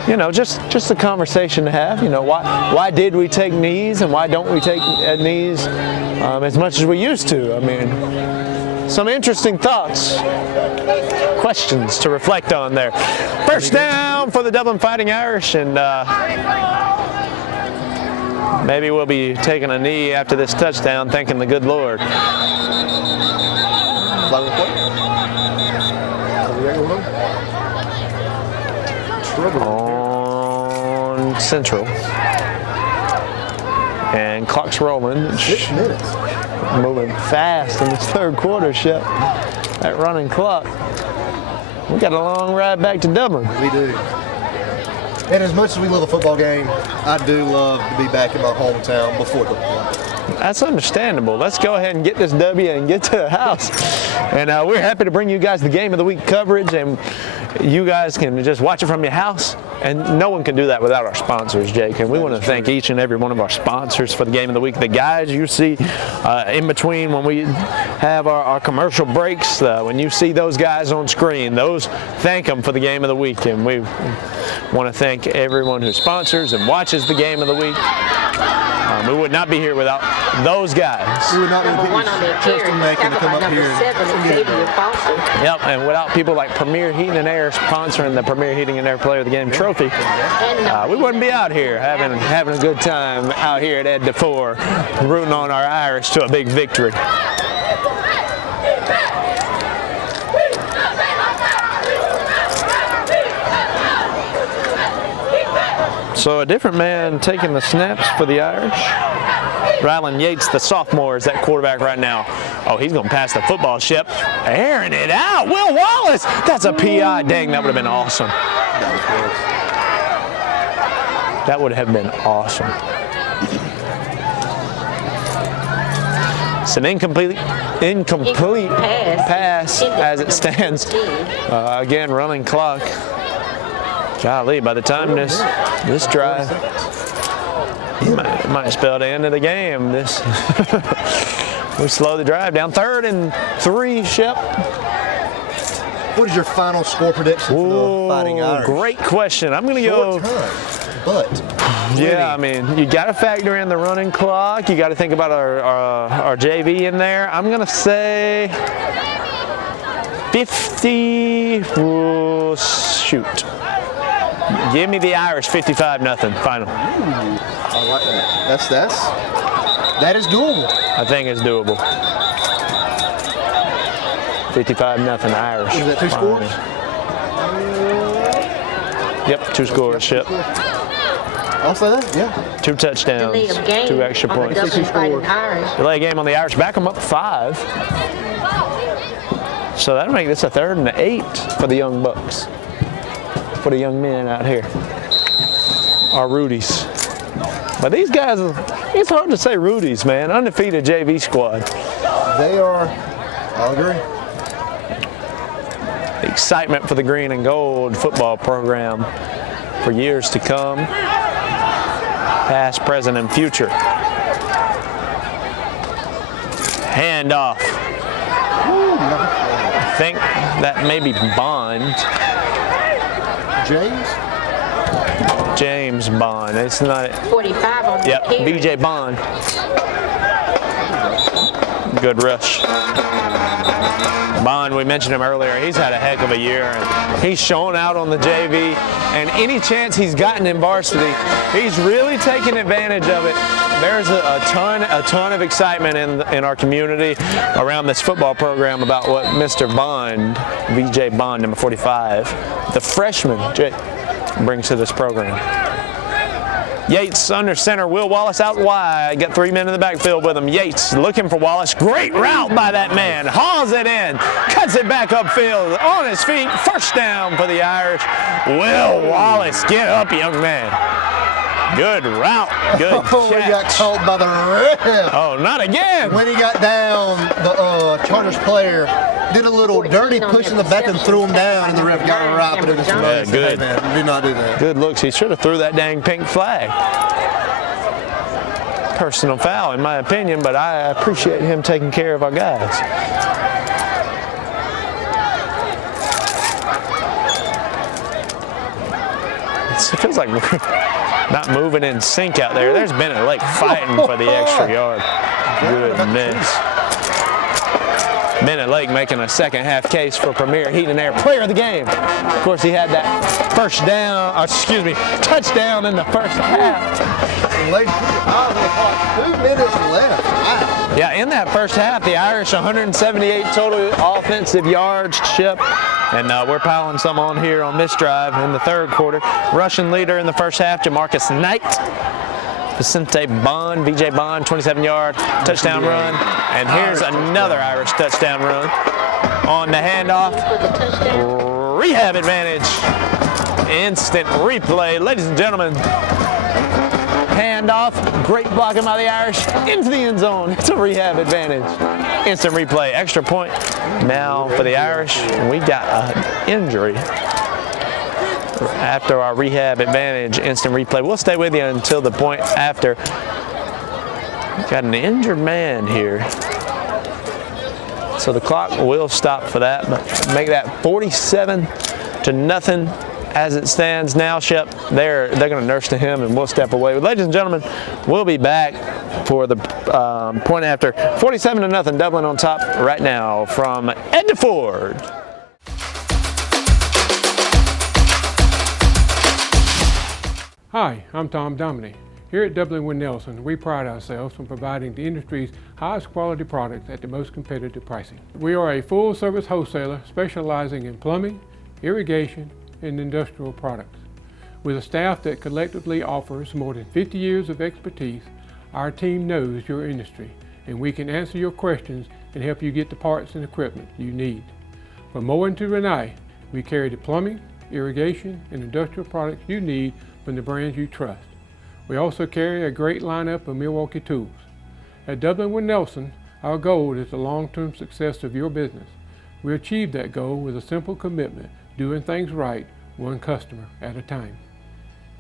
you know, just a conversation to have. You know, why did we take knees and why don't we take knees as much as we used to? I mean, some interesting thoughts, questions to reflect on there. First down for the Dublin Fighting Irish, and maybe we'll be taking a knee after this touchdown, thanking the good Lord. On Central, and clock's rolling. 6 minutes. Moving fast in this third quarter, Shep. That running clock. We got a long ride back to Dublin. We do. And as much as we love a football game, I do love to be back in my hometown before the football. That's understandable. Let's go ahead and get this W and get to the house. And we're happy to bring you guys the Game of the Week coverage, and you guys can just watch it from your house. And no one can do that without our sponsors, Jake. And we want to thank each and every one of our sponsors for the Game of the Week. The guys you see in between when we have our commercial breaks, when you see those guys on screen, thank them for the Game of the Week. And we want to thank everyone who sponsors and watches the Game of the Week. We would not be here without those guys. We would not be Kirsten making to come up here. Yep, and without people like Premier Heating and Air sponsoring the Premier Heating and Air Player of the Game trophy, we wouldn't be out here having a good time out here at Ed DeFore, rooting on our Irish to a big victory. So a different man taking the snaps for the Irish. Rylan Yates, the sophomore, is at quarterback right now. Oh, he's going to pass the football, Shep. Airing it out. Will Wallace. That's a PI. Dang, that would have been awesome. That would have been awesome. It's an incomplete pass as it stands. Again, running clock. Golly, by the time this drive, might spell the end of the game. We slow the drive down. 3rd and 3, Shep. What is your final score prediction for the Fighting Irish? Great question. I'm going to go. But yeah, I mean, you got to factor in the running clock. You got to think about our JV in there. I'm going to say 50, shoot. Give me the Irish 55-0 final. I like that. That is doable. I think it's doable. 55-0 Irish. Is that 2 scores? Yep, 2 scores. Yep. I'll say that. Yeah. 2 touchdowns, Delay of game 2 extra on the points. Dublin Fighting Irish. Delay game on the Irish. Back them up 5. So that'll make this a 3rd and 8 for the young Bucks. For the young men out here. Our Rudies. But these guys, it's hard to say Rudies, man. Undefeated JV squad. They are, I'll agree. The excitement for the green and gold football program for years to come. Past, present, and future. Handoff. I think that may be Bond. James Bond. It's not. 45 on the Yep, carry. BJ Bond. Good rush. Bond, we mentioned him earlier. He's had a heck of a year, and he's shown out on the JV. And any chance he's gotten in varsity, he's really taken advantage of it. There's a ton of excitement in our community around this football program about what Mr. Bond, BJ Bond, number 45, the freshman, brings to this program. Yates under center, Will Wallace out wide. Got 3 men in the backfield with him. Yates looking for Wallace. Great route by that man. Hauls it in. Cuts it back upfield. On his feet. First down for the Irish. Will Wallace, get up, young man. Good route. Good catch. He got caught by the ref. Oh, not again. When he got down, the Chargers player did a little dirty push in the back and threw him down, and the ref got right up in his face. Good. Hey, man, do not do that. Good looks. He should have threw that dang pink flag. Personal foul, in my opinion, but I appreciate him taking care of our guys. It feels like we're not moving in sync out there. There's Bennett Lake fighting for the extra yard. Goodness. Bennett Lake making a second half case for Premier Heat and Air Player of the Game. Of course, he had that touchdown in the first half. 2 minutes left. Wow. Yeah, in that first half, the Irish 178 total offensive yards, Chip. And we're piling some on here on this drive in the 3rd quarter. Russian leader in the first half, Jamarcus Knight. Vicente Bond, BJ Bond, 27-yard touchdown run. And here's another Irish touchdown run. On the handoff, rehab advantage. Instant replay, ladies and gentlemen. Handoff, great blocking by the Irish into the end zone. It's a rehab advantage. Instant replay, extra point now for the Irish. And we got an injury. After our rehab advantage, instant replay. We'll stay with you until the point after. Got an injured man here. So the clock will stop for that, but make that 47-0 as it stands now, Shep. They're going to nurse to him, and we'll step away. But ladies and gentlemen, we'll be back for the point after. 47-0, Dublin on top right now from Edna Ford. Hi, I'm Tom Dominy. Here at Dublin with Nelson, we pride ourselves on providing the industry's highest quality products at the most competitive pricing. We are a full-service wholesaler specializing in plumbing, irrigation, and industrial products. With a staff that collectively offers more than 50 years of expertise, our team knows your industry, and we can answer your questions and help you get the parts and equipment you need. From Moen to Renee, we carry the plumbing, irrigation, and industrial products you need from the brands you trust. We also carry a great lineup of Milwaukee tools. At Dublin with Nelson, our goal is the long-term success of your business. We achieve that goal with a simple commitment, doing things right, one customer at a time.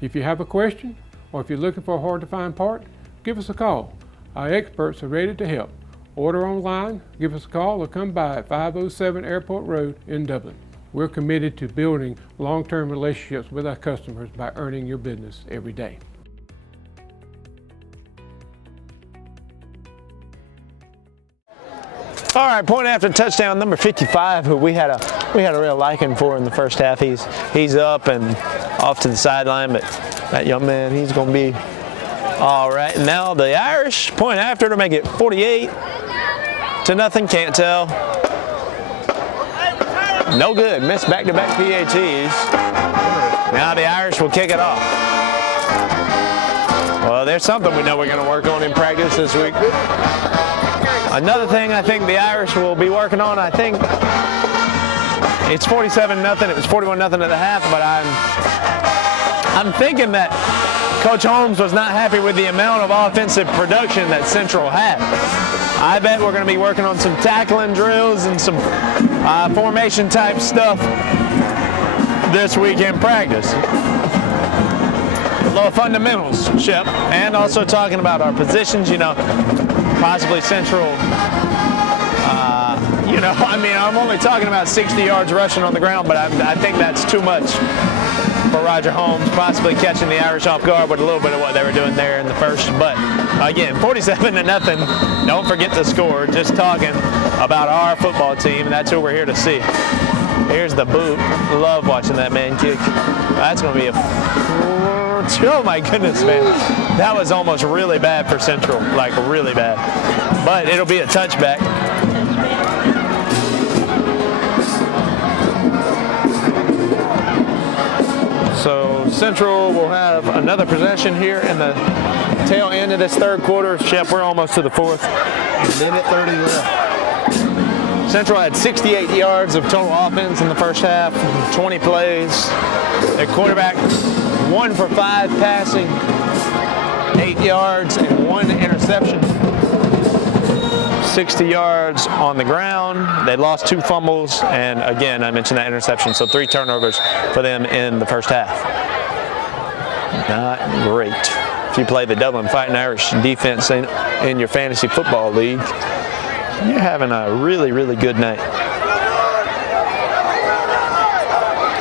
If you have a question, or if you're looking for a hard-to-find part, give us a call. Our experts are ready to help. Order online, give us a call, or come by at 507 Airport Road in Dublin. We're committed to building long-term relationships with our customers by earning your business every day. All right, point after touchdown, number 55, who we had a real liking for in the first half. He's up and off to the sideline, but that young man, he's going to be all right. And now the Irish point after to make it 48-0. Can't tell. No good. Missed back-to-back PATs. Now the Irish will kick it off. Well, there's something we know we're going to work on in practice this week. Another thing I think the Irish will be working on, I think it's 47-0. It was 41-0 at the half, but I'm thinking that Coach Holmes was not happy with the amount of offensive production that Central had. I bet we're going to be working on some tackling drills and some formation type stuff this week in practice. A little fundamentals, Shep, and also talking about our positions, you know, possibly Central, you know, I mean, I'm only talking about 60 yards rushing on the ground, but I think that's too much for Roger Holmes, possibly catching the Irish off guard with a little bit of what they were doing there in the first. But again, 47-0. Don't forget the score. Just talking about our football team, and that's who we're here to see. Here's the boot. Love watching that man kick. That's going to be oh my goodness, man. That was almost really bad for Central, like really bad. But it'll be a touchback. So Central will have another possession here in the tail end of this third quarter. Shep, we're almost to the fourth. Minute 30 left. Central had 68 yards of total offense in the first half, 20 plays. Their quarterback, 1 for 5 passing, 8 yards and 1 interception. 60 yards on the ground. They lost 2 fumbles, and again, I mentioned that interception, so 3 turnovers for them in the first half. Not great. If you play the Dublin Fighting Irish defense in your fantasy football league, you're having a really, really good night.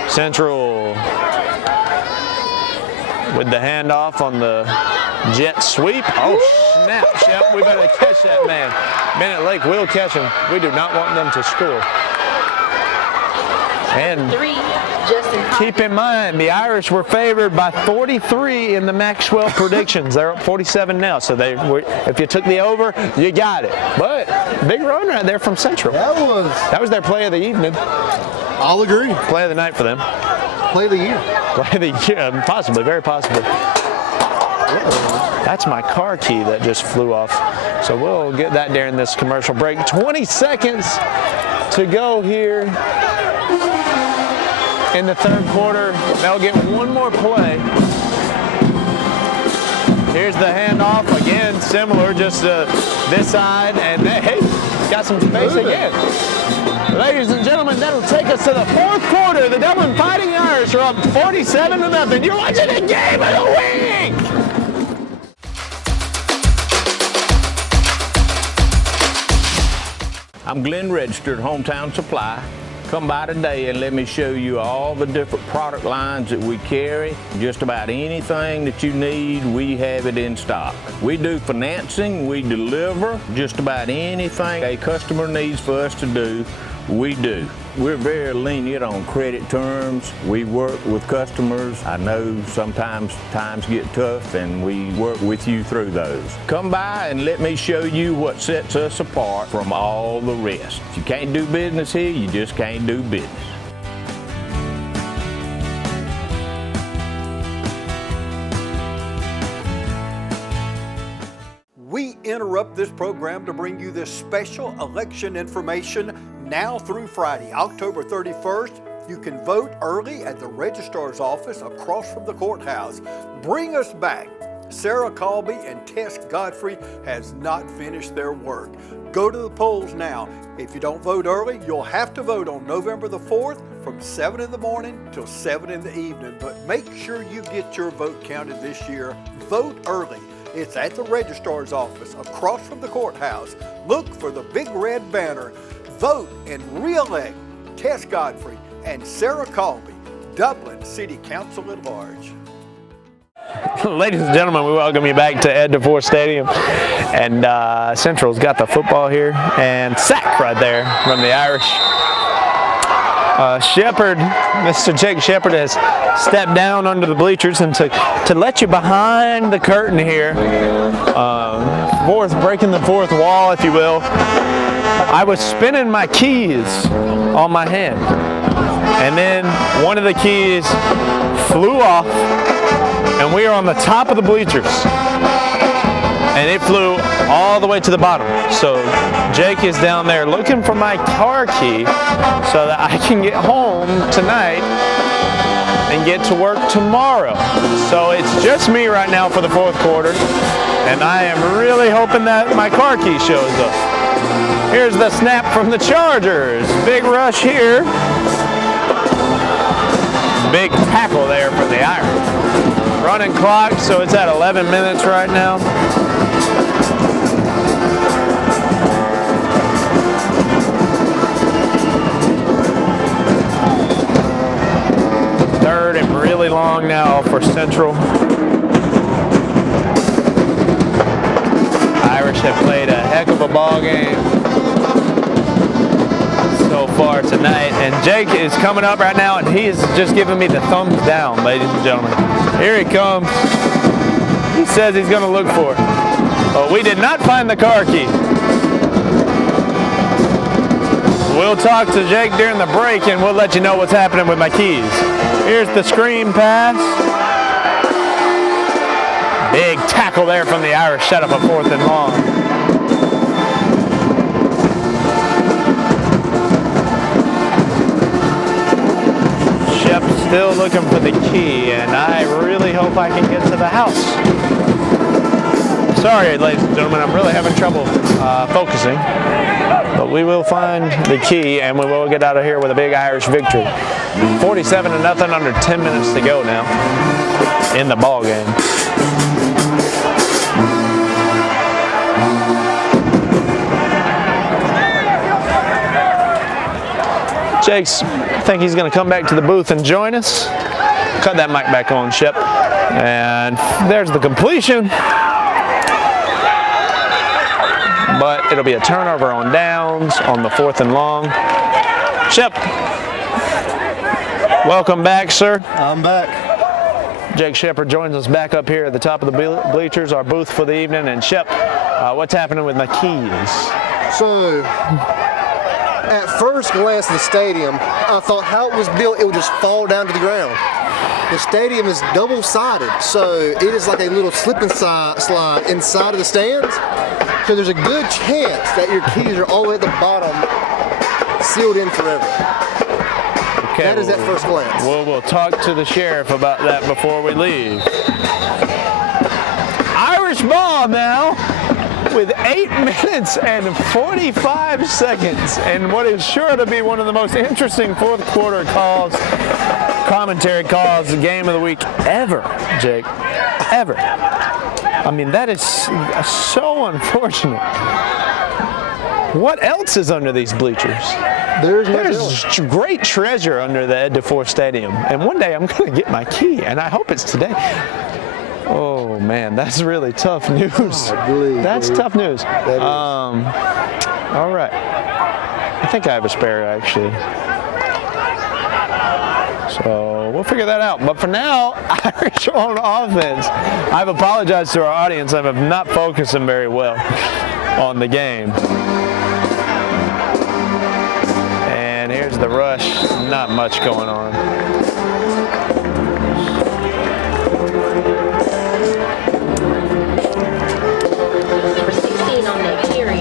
Central with the handoff on the jet sweep. Oh, snap, Shep. We better catch that man. Bennett Lake will catch him. We do not want them to score. And keep in mind, the Irish were favored by 43 in the Maxwell predictions. They're up 47 now, so if you took the over, you got it. But big run right there from Central. That was their play of the evening. I'll agree. Play of the night for them. Play of the year. Play of the year, possibly, very possibly. That's my car key that just flew off. So we'll get that during this commercial break. 20 seconds to go here in the third quarter. They'll get one more play. Here's the handoff again, similar, just this side, and hey, got some space again. Ladies and gentlemen, that'll take us to the fourth quarter. The Dublin Fighting Irish are up 47-0. You're watching the game of the week. I'm Glenn Registered, Hometown Supply. Come by today and let me show you all the different product lines that we carry. Just about anything that you need, we have it in stock. We do financing, we deliver just about anything a customer needs for us to do, we do. We're very lenient on credit terms. We work with customers. I know sometimes times get tough and we work with you through those. Come by and let me show you what sets us apart from all the rest. If you can't do business here, you just can't do business. We interrupt this program to bring you this special election information now through Friday, October 31st. You can vote early at the registrar's office across from the courthouse. Bring us back. Sarah Colby and Tess Godfrey has not finished their work. Go to the polls now. If you don't vote early, you'll have to vote on November the 4th from 7 in the morning till 7 in the evening. But make sure you get your vote counted this year. Vote early. It's at the registrar's office across from the courthouse. Look for the big red banner. Vote and re-elect Tess Godfrey and Sarah Colby, Dublin City Council at Large. Ladies and gentlemen, we welcome you back to Ed DeVore Stadium. And Central's got the football here. And sack right there from the Irish. Shepard, Mr. Jake Shepard has stepped down under the bleachers, and to let you behind the curtain here, breaking the fourth wall, if you will, I was spinning my keys on my hand, and then one of the keys flew off, and we are on the top of the bleachers, and it flew all the way to the bottom. So Jake is down there looking for my car key so that I can get home tonight and get to work tomorrow. So it's just me right now for the fourth quarter, and I am really hoping that my car key shows up. Here's the snap from the Chargers. Big rush here. Big tackle there for the Irish. Running clock, so it's at 11 minutes right now. Third and really long now for Central. Irish have played a heck of a ball game so far tonight, and Jake is coming up right now, and he is just giving me the thumbs down, ladies and gentlemen. Here he comes. He says he's going to look for it. But we did not find the car key. We'll talk to Jake during the break, and we'll let you know what's happening with my keys. Here's the screen pass. Big tackle there from the Irish, set up a 4th and long. Shep still looking for the key, and I really hope I can get to the house. Sorry, ladies and gentlemen, I'm really having trouble focusing. But we will find the key, and we will get out of here with a big Irish victory. 47-0, under 10 minutes to go now in the ball game. Jake's, I think he's going to come back to the booth and join us. Cut that mic back on, Shep. And there's the completion. But it'll be a turnover on downs on the 4th and long. Shep, welcome back, sir. I'm back. Jake Shepard joins us back up here at the top of the bleachers, our booth for the evening. And Shep, what's happening with my keys? So, at first glance at the stadium, I thought how it was built, it would just fall down to the ground. The stadium is double-sided, so it is like a little slip and slide inside of the stands. So there's a good chance that your keys are all the way at the bottom, sealed in forever. Okay, that is at first glance. We'll talk to the sheriff about that before we leave. Irish ball now with 8 minutes and 45 seconds, and what is sure to be one of the most interesting fourth quarter commentary calls, game of the week ever, Jake, ever. I mean, that is so unfortunate. What else is under these bleachers? There's great treasure under the Ed DeVore Stadium, and one day I'm going to get my key, and I hope it's today. Oh man, that's really tough news. That's tough news. All right. I think I have a spare actually. So we'll figure that out. But for now, Irish on offense. I've apologized to our audience. I have not focusing very well on the game. And here's the rush. Not much going on.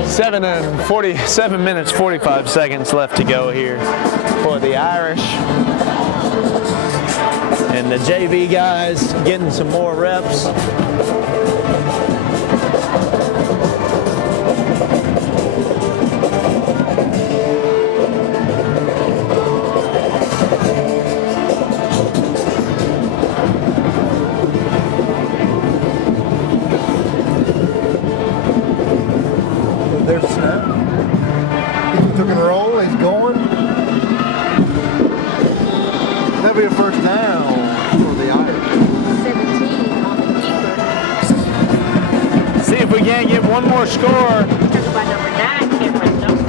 Seven minutes, 45 seconds left to go here for the Irish. And the JV guys getting some more reps. There's a snap. He took and roll. He's going. That'll be a first down for the Irish. 17 on the again, get one more score. By number 9, Cameron Johnson.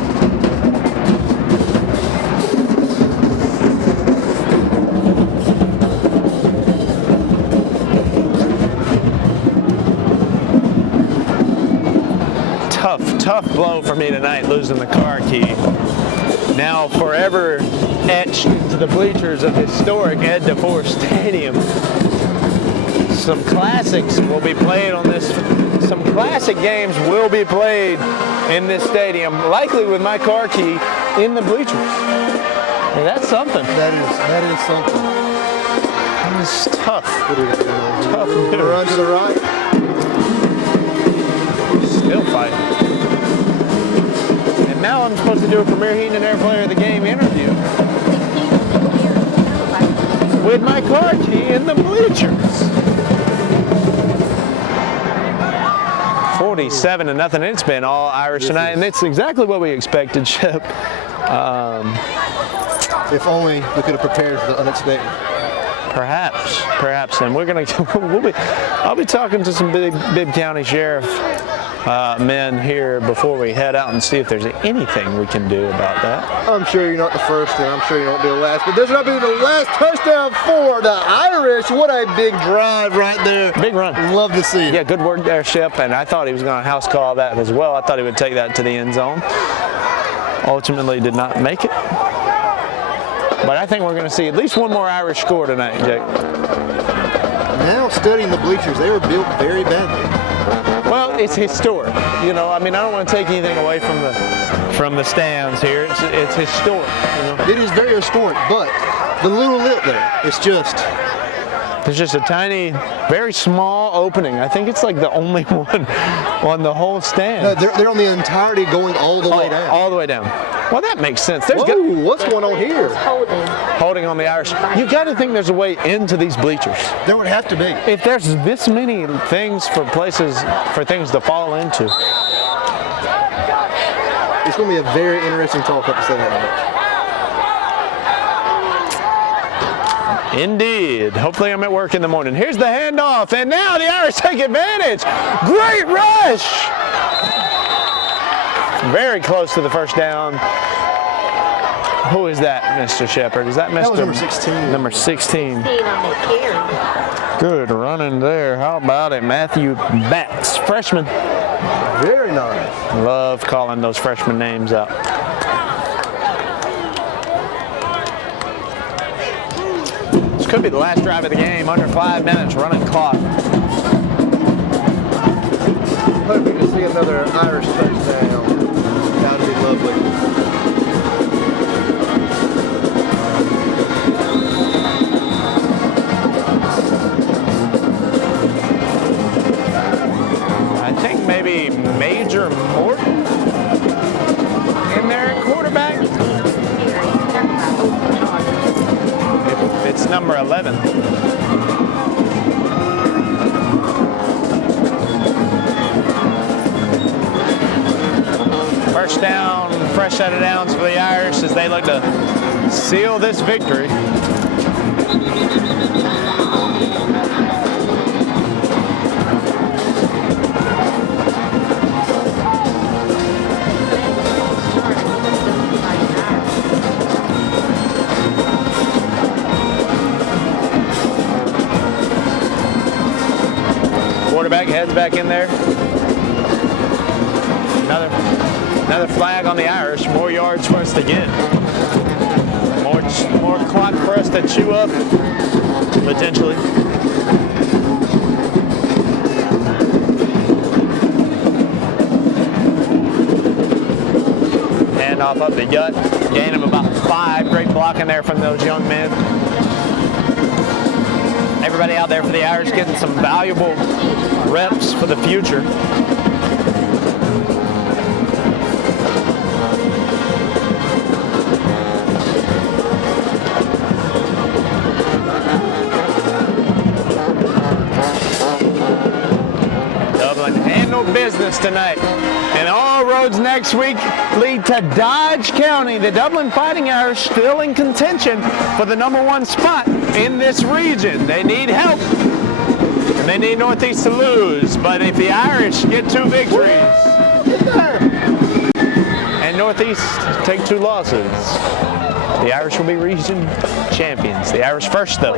Tough blow for me tonight, losing the car key. Now forever etched into the bleachers of historic Ed DeForest Stadium. Some classics will be played on this. Some classic games will be played in this stadium, likely with my car key in the bleachers. Well, that's something. That is something. It's tough. Tough. Run to the right. Still fighting. And now I'm supposed to do a Premier Heating and Air Player of the Game interview with my car key in the bleachers. 47-0. It's been all Irish tonight, and it's exactly what we expected, Shep. If only we could have prepared for the unexpected. Perhaps, and we're gonna. I'll be talking to some Bibb County Sheriff men here before we head out and see if there's anything we can do about that. I'm sure you're not the first, and I'm sure you won't be the last. But this will not be the last touchdown for the Irish. What a big drive right there. Big run. Love to see it. Yeah, good work there, Shep. And I thought he was going to house call that as well. I thought he would take that to the end zone. Ultimately, did not make it. But I think we're going to see at least one more Irish score tonight, Jake. Now studying the bleachers, they were built very badly. Well, it's historic. You know, I mean, I don't want to take anything away from the stands here. It's historic. You know? It is very historic, but the little lip there, it's just. There's just a tiny, very small opening. I think it's like the only one on the whole stand. No, they're on the entirety going all the way down. All the way down. Well, that makes sense. Whoa, what's going on here? Holding on the Irish. You got to think there's a way into these bleachers. There would have to be. If there's this many things for things to fall into. It's going to be a very interesting talk up to say that much. Indeed. Hopefully I'm at work in the morning. Here's the handoff, and now the Irish take advantage. Great rush. Very close to the first down. Who is that, Mr. Shepard? Is that Mr. That was number 16. Number 16. Good running there. How about it? Matthew Batts, freshman. Very nice. Love calling those freshman names out. This could be the last drive of the game. Under 5 minutes, running clock. Hope we can see another Irish touchdown. That would be lovely. I think maybe Major Morton in there at quarterback. It's number 11. First down, fresh set of downs for the Irish as they look to seal this victory. Quarterback heads back in there. Another flag on the Irish. More yards for us to get. More clock for us to chew up, potentially. Hand off up the gut. Gain him about 5. Great blocking there from those young men. Everybody out there for the Irish getting some valuable reps for the future. Dublin handled business tonight. And all roads next week lead to Dodge County. The Dublin Fighting Irish still in contention for the #1 spot in this region. They need help. And they need Northeast to lose, but if the Irish get 2 victories and Northeast take 2 losses, the Irish will be region champions. The Irish first, though.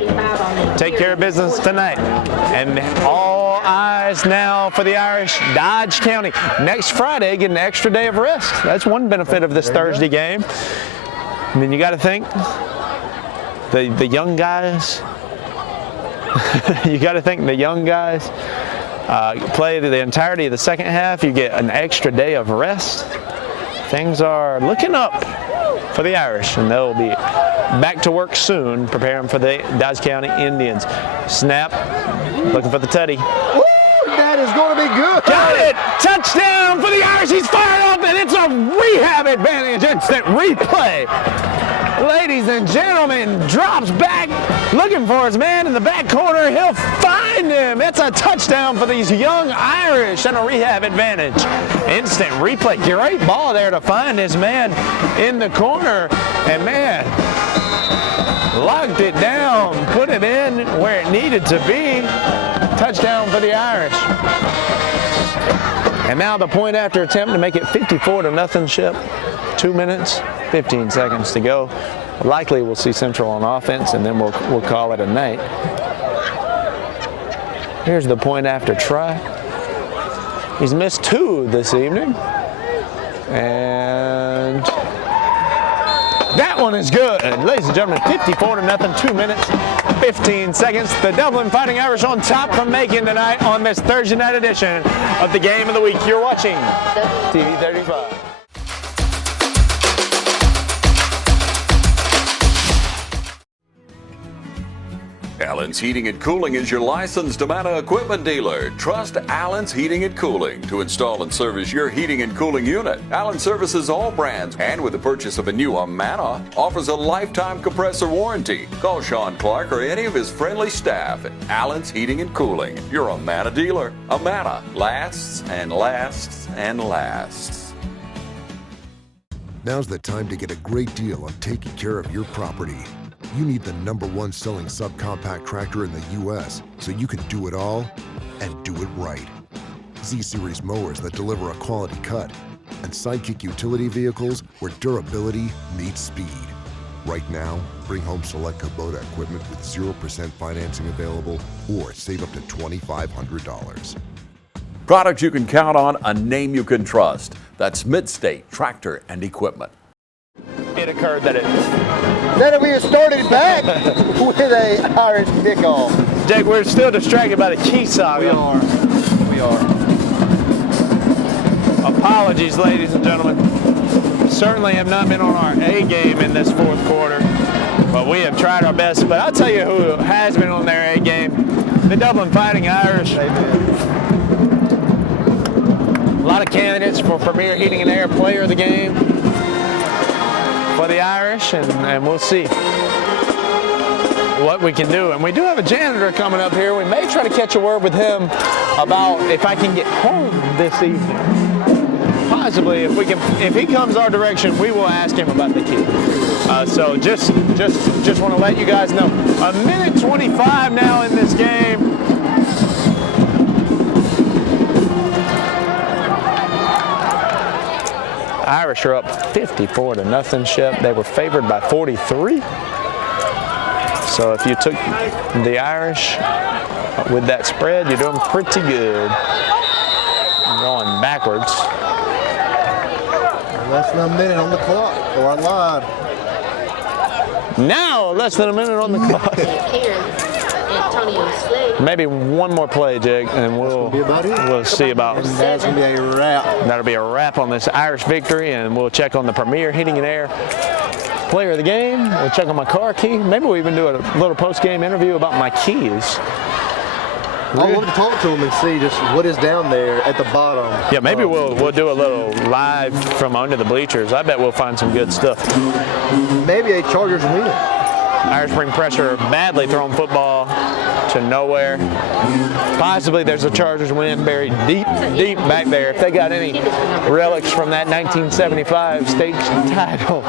Take care of business tonight. And all eyes now for the Irish. Dodge County. Next Friday, get an extra day of rest. That's one benefit of this Thursday game. I mean, you got to think the young guys. You got to think the young guys play the entirety of the second half. You get an extra day of rest. Things are looking up for the Irish, and they'll be back to work soon, preparing for the Dodge County Indians. Snap, looking for the tutty. Woo, that is going to be good. Got it! Touchdown for the Irish. He's fired up, and it's a rehab advantage. Instant replay. Ladies and gentlemen, drops back, looking for his man in the back corner. He'll find him. It's a touchdown for these young Irish and a rehab advantage. Instant replay. Great ball there to find his man in the corner. And man, locked it down, put it in where it needed to be. Touchdown for the Irish. And now the point after attempt to make it 54-0 Ship. 2 minutes, 15 seconds to go. Likely we'll see Central on offense, and then we'll call it a night. Here's the point after try. He's missed 2 this evening. And that one is good. Ladies and gentlemen, 54-0, 2 minutes, 15 seconds. The Dublin Fighting Irish on top from Macon tonight on this Thursday night edition of the Game of the Week. You're watching TV 35. Allen's Heating and Cooling is your licensed Amana equipment dealer. Trust Allen's Heating and Cooling to install and service your heating and cooling unit. Allen services all brands, and with the purchase of a new Amana, offers a lifetime compressor warranty. Call Sean Clark or any of his friendly staff at Allen's Heating and Cooling, your Amana dealer. Amana lasts and lasts and lasts. Now's the time to get a great deal on taking care of your property. You need the #1 selling subcompact tractor in the U.S. so you can do it all and do it right. Z-Series mowers that deliver a quality cut, and Sidekick utility vehicles where durability meets speed. Right now, bring home select Kubota equipment with 0% financing available or save up to $2,500. Products you can count on, a name you can trust. That's Mid-State Tractor and Equipment. It occurred that we have started back with a Irish kickoff. Jake, we're still distracted by the key saga. We are. Apologies, ladies and gentlemen. Certainly have not been on our A game in this 4th quarter, but we have tried our best. But I'll tell you who has been on their A game: the Dublin Fighting Irish. A lot of candidates for Premier Heating and Air Player of the Game for the Irish, and we'll see what we can do. And we do have a janitor coming up here. We may try to catch a word with him about if I can get home this evening. Possibly, if he comes our direction, we will ask him about the key. So just want to let you guys know. 1:25 now in this game. Irish are up 54-0 Ship. They were favored by 43. So if you took the Irish with that spread, you're doing pretty good. Going backwards. Less than a minute on the clock. Or live. Now less than a minute on the clock. Maybe one more play, Jake, and we'll see about. And that's gonna be a wrap. That'll be a wrap on this Irish victory, and we'll check on the Premier Heating and Air Player of the Game. We'll check on my car key. Maybe we'll even do a little post-game interview about my keys. I'd love to talk to him and see just what is down there at the bottom. Yeah, maybe we'll do a little live from under the bleachers. I bet we'll find some good stuff. Maybe a Chargers win. Irish bring pressure, badly thrown football to nowhere. Possibly there's a Chargers win buried deep back there. If they got any relics from that 1975 state title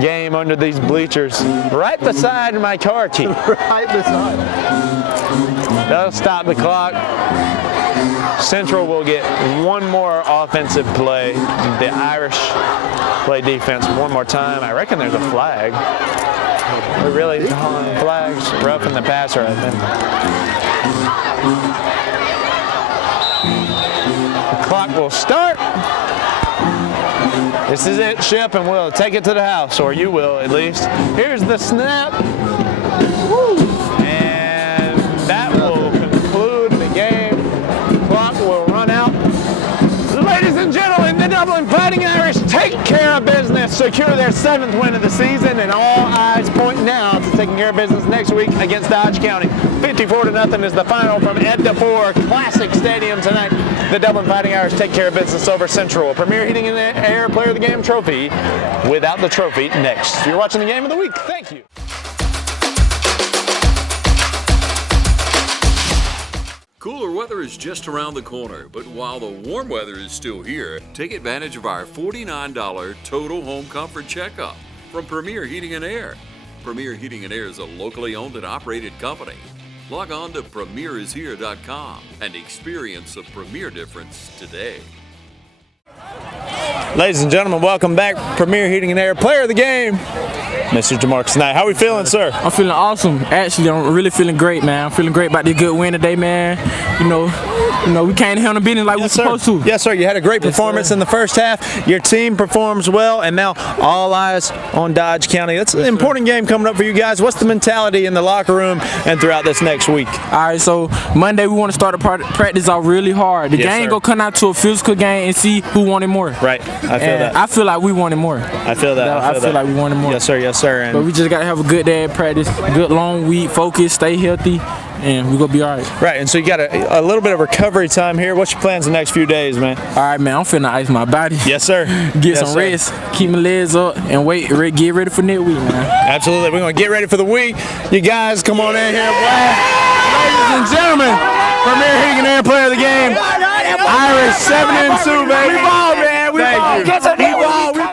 game under these bleachers, right beside my car key. Right beside. That'll stop the clock. Central will get one more offensive play. The Irish play defense one more time. I reckon there's a flag. We're really calling flags, roughing the passer, I think. The clock will start. This is it, Ship, and we'll take it to the house, or you will at least. Here's the snap. Woo. And that will conclude the game. The clock will run out. Ladies and gentlemen, the Dublin Fighting Irish take care of business, secure their 7th win of the season, and all eyes point now to taking care of business next week against Dodge County. 54-0 is the final from Ed DeFore Classic Stadium tonight. The Dublin Fighting Irish take care of business over Central. Premier Heating and Air Player of the Game trophy without the trophy next. You're watching the Game of the Week. Thank you. Cooler weather is just around the corner, but while the warm weather is still here, take advantage of our $49 total home comfort checkup from Premier Heating and Air. Premier Heating and Air is a locally owned and operated company. Log on to premierishere.com and experience the Premier difference today. Ladies and gentlemen, welcome back. Premier Heating and Air Player of the Game, Mr. Jamarcus Knight. How are we feeling, sir? I'm feeling awesome. Actually, I'm really feeling great, man. I'm feeling great about this good win today, man. You know, we can't handle business like we're supposed to. Yes, sir. You had a great performance in the first half. Your team performs well, and now all eyes on Dodge County. That's an important game coming up for you guys. What's the mentality in the locker room and throughout this next week? All right, so Monday we want to start the practice out really hard. The game gonna come out to a physical game and see who wanted more. Right. I feel that. I feel like we wanted more. I feel that. I feel like we wanted more. Yes, sir. Yes, sir. And but we just gotta have a good day at practice, good long week, focus, stay healthy, and we're gonna be all right. Right, and so you got a little bit of recovery time here. What's your plans the next few days, man? All right, man, I'm finna ice my body. Yes, sir. Get some rest, keep my legs up, and get ready for next week, man. Absolutely, we're gonna get ready for the week. You guys come on in here. Ladies and gentlemen, Premier Heating and Air Player of the Game, Irish 7-2, baby. We ball, man. We ball. Thank you.